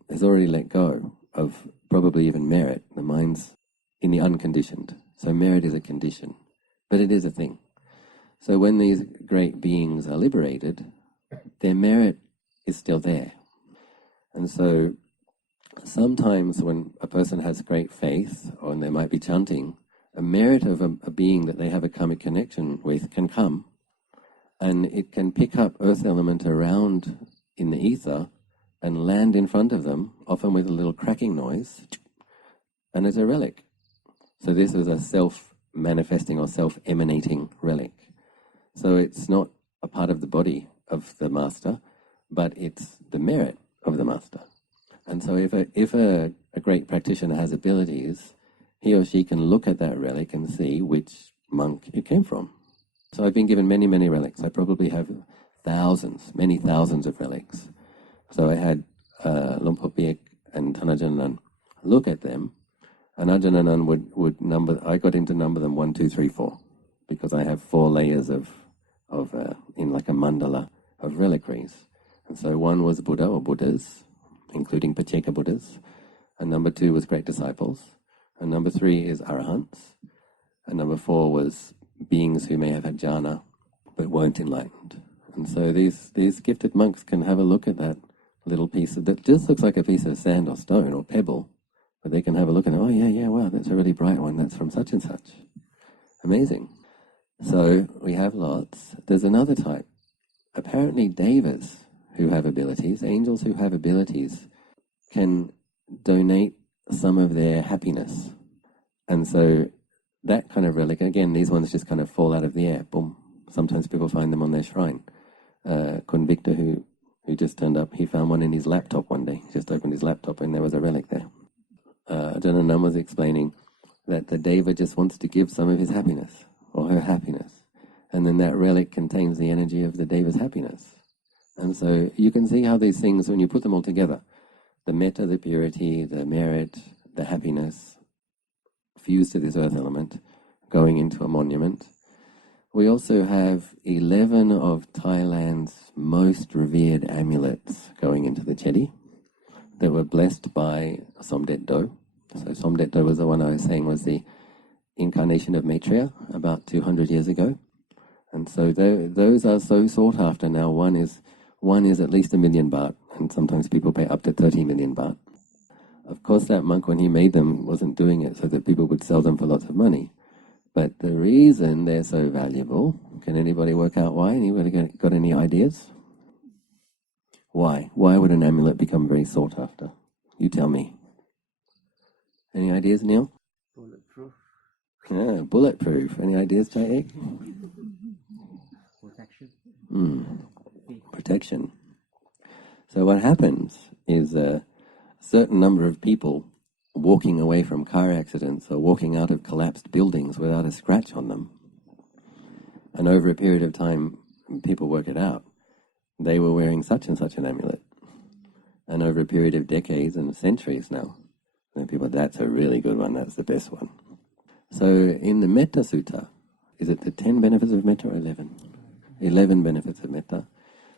has already let go of probably even merit. The mind's in the unconditioned. So merit is a condition, but it is a thing. So when these great beings are liberated, their merit is still there. And so sometimes when a person has great faith, or they might be chanting, a merit of a being that they have a karmic connection with can come, and it can pick up earth element around in the ether and land in front of them, often with a little cracking noise, and it's a relic. So this is a self-manifesting or self-emanating relic. So it's not a part of the body of the master, but it's the merit of the master. And so if a great practitioner has abilities, he or she can look at that relic and see which monk it came from. So I've been given many, many relics. I probably have thousands, many thousands of relics. So I had Lumpur Piek and Thanajanan look at them, and Ajahn would number. I got into number them 1, 2, 3, 4, because I have 4 layers of in like a mandala of reliquaries. And so 1 was Buddha or Buddhas, including Pacceka Buddhas, and number 2 was great disciples, and number 3 is arahants, and number 4 was beings who may have had jhana but weren't enlightened. And so these gifted monks can have a look at that little piece that just looks like a piece of sand or stone or pebble, but they can have a look and, oh yeah, wow, that's a really bright one, that's from such and such. Amazing. So we have lots. There's another type. Apparently devas who have abilities, angels who have abilities, can donate some of their happiness. And so that kind of relic, again, these ones just kind of fall out of the air, boom. Sometimes people find them on their shrine. Convictor, who just turned up, he found one in his laptop one day. He just opened his laptop and there was a relic there. Ajahn Nam was explaining that the deva just wants to give some of his happiness, or her happiness. And then that relic contains the energy of the deva's happiness. And so you can see how these things, when you put them all together, the metta, the purity, the merit, the happiness, fused to this earth element, going into a monument. We also have 11 of Thailand's most revered amulets going into the Chedi that were blessed by Somdet Do. So Somdet Do was the one I was saying was the incarnation of Maitreya about 200 years ago. And so those are so sought after now. One is at least 1 million baht, and sometimes people pay up to 30 million baht. Of course, that monk, when he made them, wasn't doing it so that people would sell them for lots of money. But the reason they're so valuable, can anybody work out why? Anybody got any ideas? Why? Why would an amulet become very sought after? You tell me. Any ideas, Neil? Bulletproof. Yeah, bulletproof. Any ideas, Chai? Protection. Protection. So what happens is a certain number of people walking away from car accidents or walking out of collapsed buildings without a scratch on them. And over a period of time, people work it out. They were wearing such and such an amulet. And over a period of decades and centuries now, and people, that's a really good one, that's the best one. So in the Metta Sutta, is it the 10 benefits of Metta or 11? 11 benefits of Metta.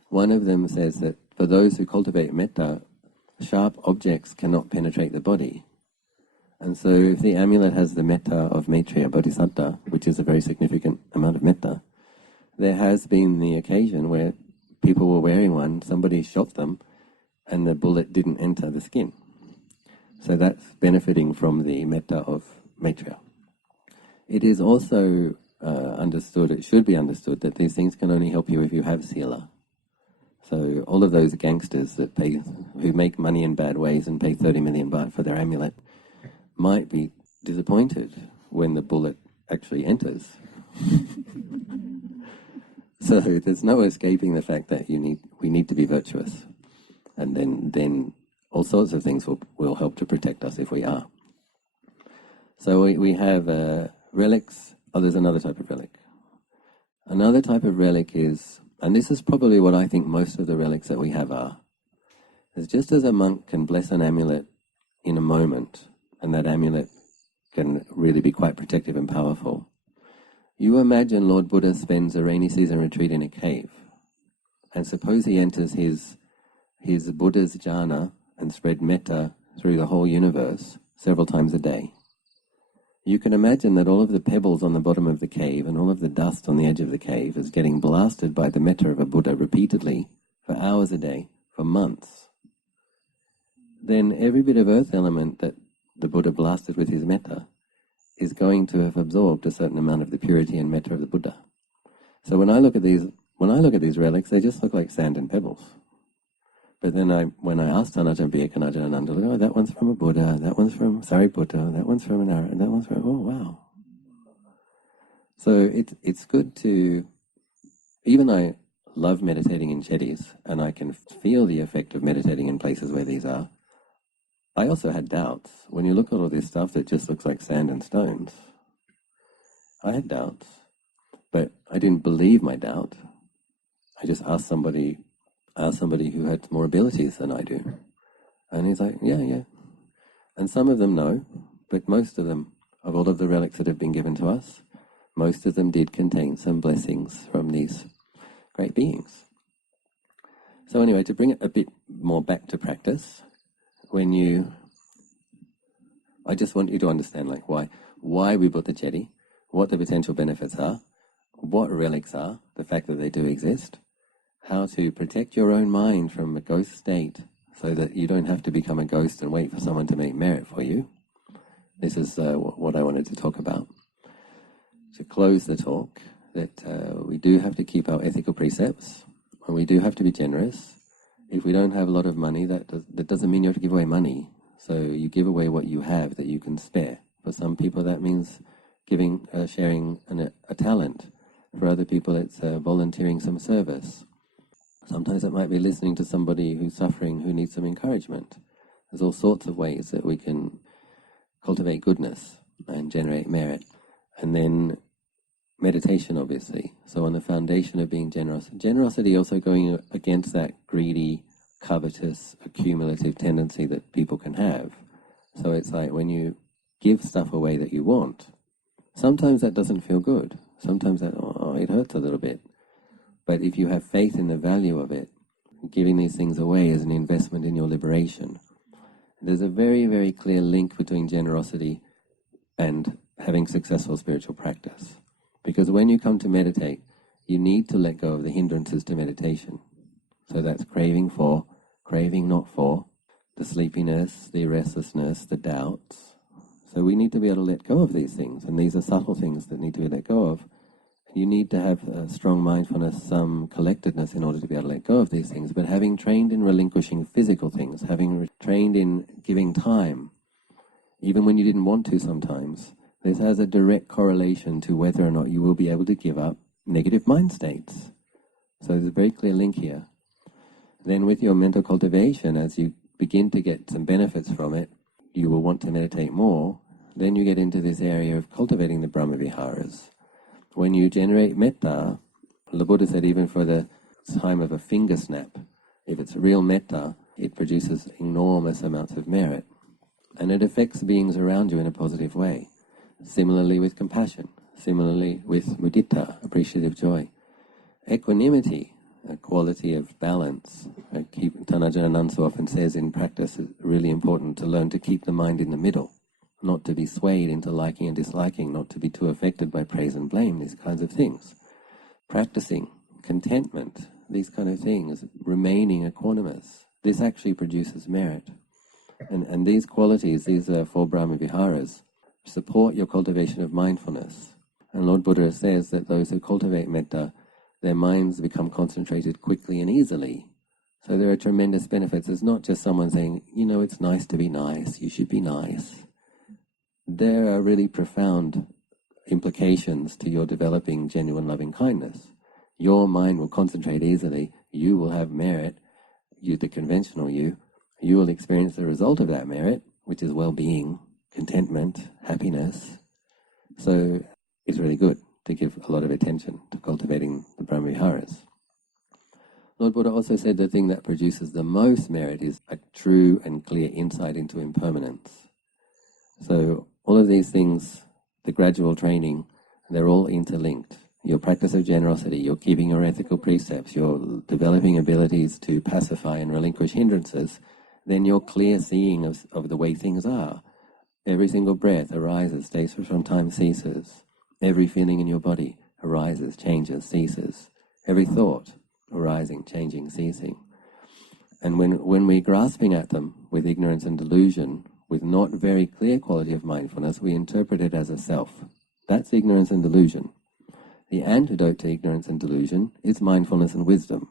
One of them says that for those who cultivate Metta, sharp objects cannot penetrate the body. And so if the amulet has the Metta of Maitreya Bodhisattva, which is a very significant amount of Metta, there has been the occasion where people were wearing one, somebody shot them, and the bullet didn't enter the skin. So that's benefiting from the Metta of Maitreya. It is also understood, it should be understood, that these things can only help you if you have sila. So all of those gangsters that who make money in bad ways and pay 30 million baht for their amulet might be disappointed when the bullet actually enters. So there's no escaping the fact that we need to be virtuous, and then all sorts of things will help to protect us if we are. So we have relics. Oh, there's another type of relic. Another type of relic is, and this is probably what I think most of the relics that we have are, is just as a monk can bless an amulet in a moment, and that amulet can really be quite protective and powerful. You imagine Lord Buddha spends a rainy season retreat in a cave, and suppose he enters his Buddha's jhana and spread metta through the whole universe several times a day. You can imagine that all of the pebbles on the bottom of the cave and all of the dust on the edge of the cave is getting blasted by the metta of a Buddha repeatedly for hours a day, for months. Then every bit of earth element that the Buddha blasted with his metta is going to have absorbed a certain amount of the purity and metta of the Buddha. So when I look at these relics, they just look like sand and pebbles. But then when I asked Ajahn Biak and Ajahn Ananda, oh, that one's from a Buddha, that one's from Sariputta, that one's from an Arhat, that one's from, oh wow. So it's good to, even I love meditating in Chedis, and I can feel the effect of meditating in places where these are. I also had doubts. When you look at all this stuff that just looks like sand and stones, I had doubts. But I didn't believe my doubt. I just asked somebody who had more abilities than I do. And he's like, yeah. And some of them know, but most of them, of all of the relics that have been given to us, most of them did contain some blessings from these great beings. So anyway, to bring it a bit more back to practice, I just want you to understand like why we built the Chedi, what the potential benefits are, what relics are, the fact that they do exist, how to protect your own mind from a ghost state so that you don't have to become a ghost and wait for someone to make merit for you. This is what I wanted to talk about. To close the talk, that we do have to keep our ethical precepts, and we do have to be generous. If we don't have a lot of money, that doesn't mean you have to give away money. So you give away what you have that you can spare. For some people that means giving, sharing a talent. For other people it's volunteering some service. Sometimes it might be listening to somebody who's suffering, who needs some encouragement. There's all sorts of ways that we can cultivate goodness and generate merit. And then meditation, obviously. So on the foundation of being generous. Generosity also going against that greedy, covetous, accumulative tendency that people can have. So it's like when you give stuff away that you want, sometimes that doesn't feel good. Sometimes that, it hurts a little bit. But if you have faith in the value of it, giving these things away is an investment in your liberation. There's a very, very clear link between generosity and having successful spiritual practice. Because when you come to meditate, you need to let go of the hindrances to meditation. So that's craving for, craving not for, the sleepiness, the restlessness, the doubts. So we need to be able to let go of these things, and these are subtle things that need to be let go of. You need to have a strong mindfulness, some collectedness in order to be able to let go of these things. But having trained in relinquishing physical things, having trained in giving time, even when you didn't want to sometimes, this has a direct correlation to whether or not you will be able to give up negative mind states. So there's a very clear link here. Then with your mental cultivation, as you begin to get some benefits from it, you will want to meditate more. Then you get into this area of cultivating the Brahma-viharas. When you generate metta, the Buddha said even for the time of a finger snap, if it's real metta, it produces enormous amounts of merit. And it affects beings around you in a positive way. Similarly with compassion, similarly with mudita, appreciative joy. Equanimity, a quality of balance. Tanaja Nansu often says in practice it's really important to learn to keep the mind in the middle, not to be swayed into liking and disliking, not to be too affected by praise and blame, these kinds of things. Practicing contentment, these kind of things, remaining equanimous, this actually produces merit. And these qualities, these four Brahma-viharas, support your cultivation of mindfulness. And Lord Buddha says that those who cultivate metta, their minds become concentrated quickly and easily. So there are tremendous benefits. It's not just someone saying, it's nice to be nice, you should be nice. There are really profound implications to your developing genuine loving kindness. Your mind will concentrate easily, you will have merit, the conventional you will experience the result of that merit, which is well-being, contentment, happiness. So it's really good to give a lot of attention to cultivating the Brahma-viharas. Lord Buddha also said the thing that produces the most merit is a true and clear insight into impermanence. So all of these things, the gradual training, they're all interlinked. Your practice of generosity, you're keeping your ethical precepts, you're developing abilities to pacify and relinquish hindrances, then your clear seeing of the way things are. Every single breath arises, stays for some time, ceases. Every feeling in your body arises, changes, ceases. Every thought arising, changing, ceasing. And when we're grasping at them with ignorance and delusion, with not very clear quality of mindfulness, we interpret it as a self. That's ignorance and delusion. The antidote to ignorance and delusion is mindfulness and wisdom.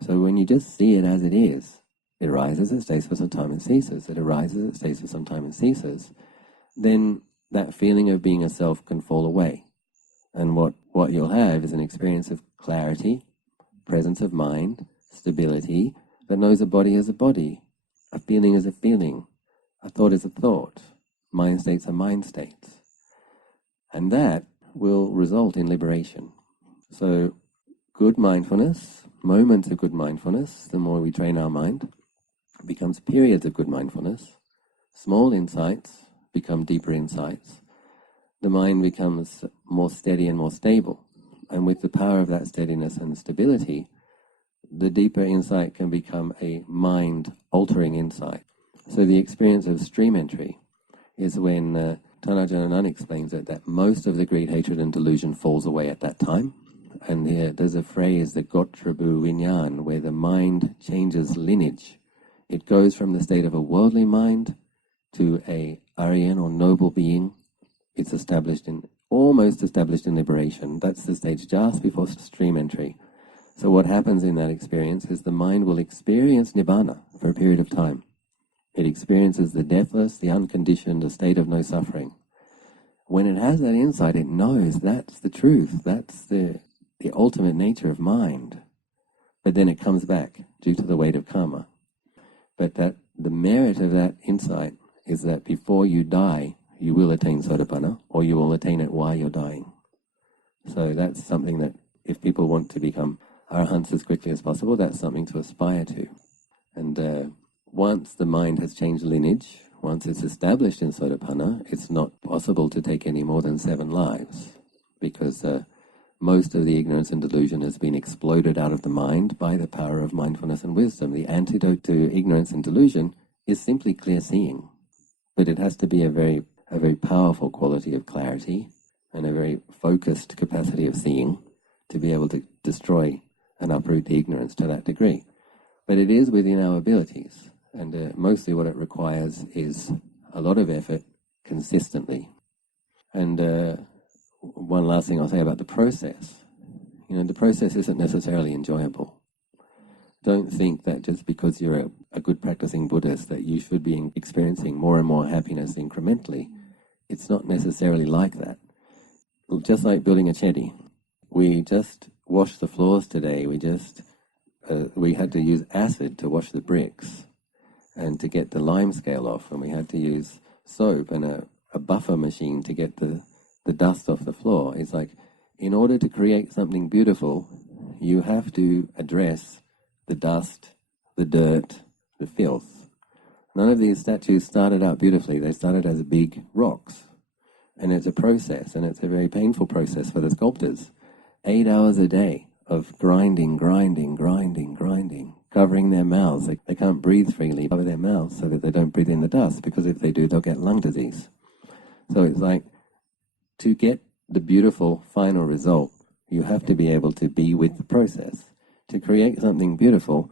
So when you just see it as it is, it arises, it stays for some time and ceases. It arises, it stays for some time and ceases. Then that feeling of being a self can fall away. And what you'll have is an experience of clarity, presence of mind, stability, that knows a body as a body, a feeling as a feeling, a thought is a thought, mind states are mind states. And that will result in liberation. So good mindfulness, moments of good mindfulness, the more we train our mind, becomes periods of good mindfulness. Small insights become deeper insights. The mind becomes more steady and more stable. And with the power of that steadiness and stability, the deeper insight can become a mind-altering insight. So the experience of stream entry is when Tanajanan explains it that most of the greed, hatred, and delusion falls away at that time. And there's a phrase, the Gotrabu Vinyan, where the mind changes lineage. It goes from the state of a worldly mind to a Aryan or noble being. It's almost established in liberation. That's the stage just before stream entry. So what happens in that experience is the mind will experience Nibbana for a period of time. It experiences the deathless, the unconditioned, the state of no suffering. When it has that insight, it knows that's the truth. That's the ultimate nature of mind. But then it comes back due to the weight of karma. But that the merit of that insight is that before you die, you will attain Sotapanna, or you will attain it while you're dying. So that's something that if people want to become arahants as quickly as possible, that's something to aspire to. And once the mind has changed lineage, once it's established in Sotapanna, it's not possible to take any more than 7 lives, because most of the ignorance and delusion has been exploded out of the mind by the power of mindfulness and wisdom. The antidote to ignorance and delusion is simply clear seeing, but it has to be a very powerful quality of clarity and a very focused capacity of seeing to be able to destroy and uproot the ignorance to that degree. But it is within our abilities, and mostly what it requires is a lot of effort consistently. And one last thing I'll say about the process. The process isn't necessarily enjoyable. Don't think that just because you're a good practicing Buddhist that you should be experiencing more and more happiness incrementally. It's not necessarily like that. Just like building a Chedi. We just washed the floors today. We had to use acid to wash the bricks and to get the lime scale off, and we had to use soap and a buffer machine to get the dust off the floor. It's like, in order to create something beautiful, you have to address the dust, the dirt, the filth. None of these statues started out beautifully. They started as big rocks. And it's a process, and it's a very painful process for the sculptors. 8 hours a day of grinding, covering their mouths. They can't breathe freely, cover their mouths so that they don't breathe in the dust, because if they do, they'll get lung disease. So it's like, to get the beautiful final result, you have to be able to be with the process. To create something beautiful,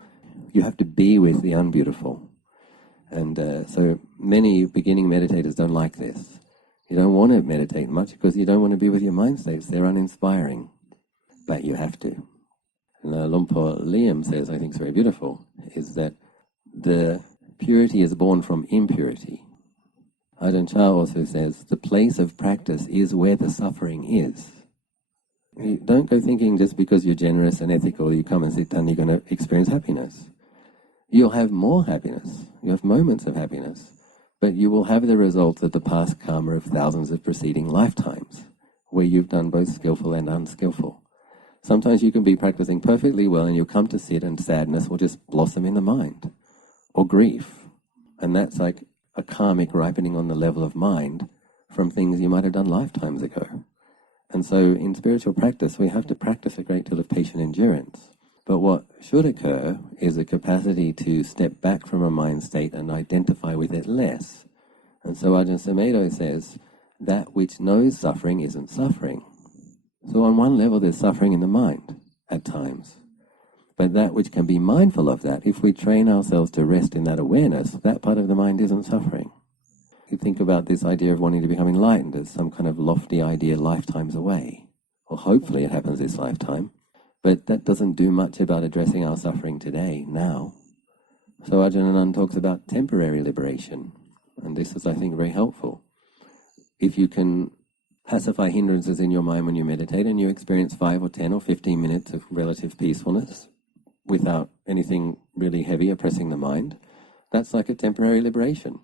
you have to be with the unbeautiful. And so many beginning meditators don't like this. You don't want to meditate much because you don't want to be with your mind states. They're uninspiring. But you have to. And Lumpur Liam says, I think it's very beautiful, is that the purity is born from impurity. Ajahn Chah also says, the place of practice is where the suffering is. You don't go thinking just because you're generous and ethical, you come and sit down, you're going to experience happiness. You'll have more happiness. You have moments of happiness. But you will have the results of the past karma of thousands of preceding lifetimes, where you've done both skillful and unskillful. Sometimes you can be practicing perfectly well and you'll come to sit and sadness will just blossom in the mind, or grief. And that's like a karmic ripening on the level of mind from things you might have done lifetimes ago. And so in spiritual practice, we have to practice a great deal of patient endurance. But what should occur is a capacity to step back from a mind state and identify with it less. And so Ajahn Sumedho says, that which knows suffering isn't suffering. So on one level there's suffering in the mind at times. But that which can be mindful of that, if we train ourselves to rest in that awareness, that part of the mind isn't suffering. You think about this idea of wanting to become enlightened as some kind of lofty idea lifetimes away. Well, hopefully it happens this lifetime. But that doesn't do much about addressing our suffering today, now. So Ajahn Anan talks about temporary liberation. And this is, I think, very helpful. If you can pacify hindrances in your mind when you meditate and you experience 5 or 10 or 15 minutes of relative peacefulness without anything really heavy oppressing the mind, that's like a temporary liberation.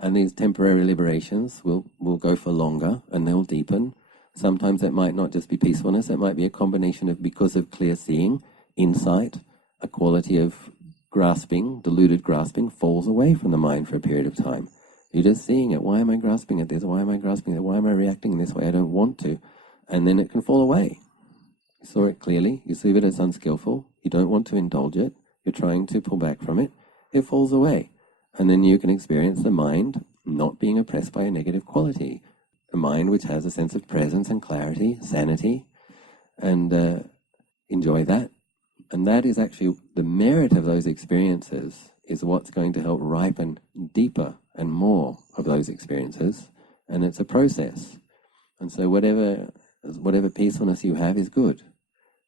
And these temporary liberations will go for longer and they'll deepen. Sometimes it might not just be peacefulness, it might be a combination of, because of clear seeing, insight, a quality of grasping, deluded grasping, falls away from the mind for a period of time. You're just seeing it. Why am I grasping at this? Why am I grasping at it? Why am I reacting in this way? I don't want to. And then it can fall away. You saw it clearly. You see it as unskillful. You don't want to indulge it. You're trying to pull back from it. It falls away. And then you can experience the mind not being oppressed by a negative quality, a mind which has a sense of presence and clarity, sanity, and enjoy that. And that is actually the merit of those experiences is what's going to help ripen deeper and more of those experiences. And it's a process. And so whatever peacefulness you have is good.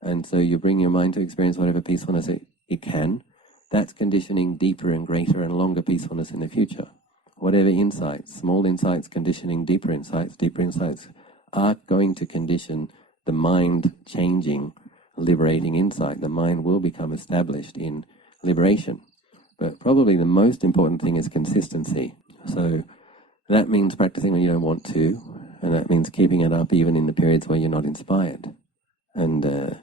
And so you bring your mind to experience whatever peacefulness it can. That's conditioning deeper and greater and longer peacefulness in the future. Whatever insights, small insights conditioning deeper insights are going to condition the mind changing, liberating insight. The mind will become established in liberation. But probably the most important thing is consistency. So that means practicing when you don't want to, and that means keeping it up even in the periods where you're not inspired. And the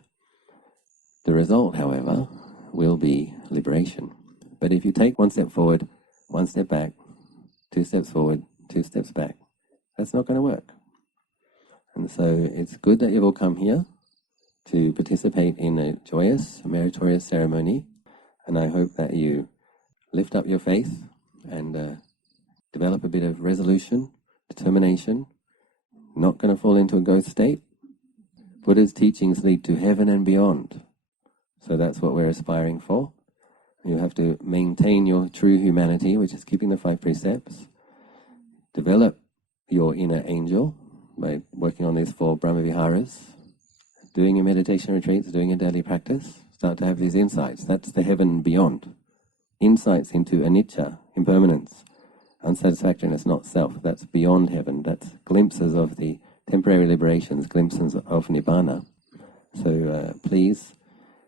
result, however, will be liberation. But if you take one step forward, one step back, 2 steps forward, 2 steps back, that's not going to work. And so it's good that you've all come here to participate in a joyous, meritorious ceremony. And I hope that you lift up your faith and develop a bit of resolution, determination, not going to fall into a ghost state. Buddha's teachings lead to heaven and beyond. So that's what we're aspiring for. You have to maintain your true humanity, which is keeping the 5 precepts. Develop your inner angel by working on these 4 Brahmaviharas, doing your meditation retreats, doing your daily practice. Start to have these insights. That's the heaven beyond. Insights into anicca, impermanence, unsatisfactoriness, not self. That's beyond heaven. That's glimpses of the temporary liberations, glimpses of nibbana. So please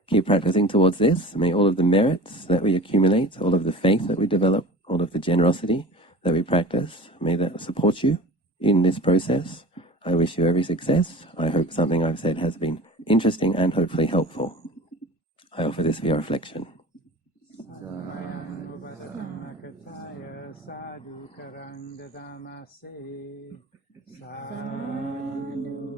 keep practicing towards this. May all of the merits that we accumulate, all of the faith that we develop, all of the generosity that we practice, may that support you in this process. I wish you every success. I hope something I've said has been interesting and hopefully helpful. I offer this for your reflection. Sadhu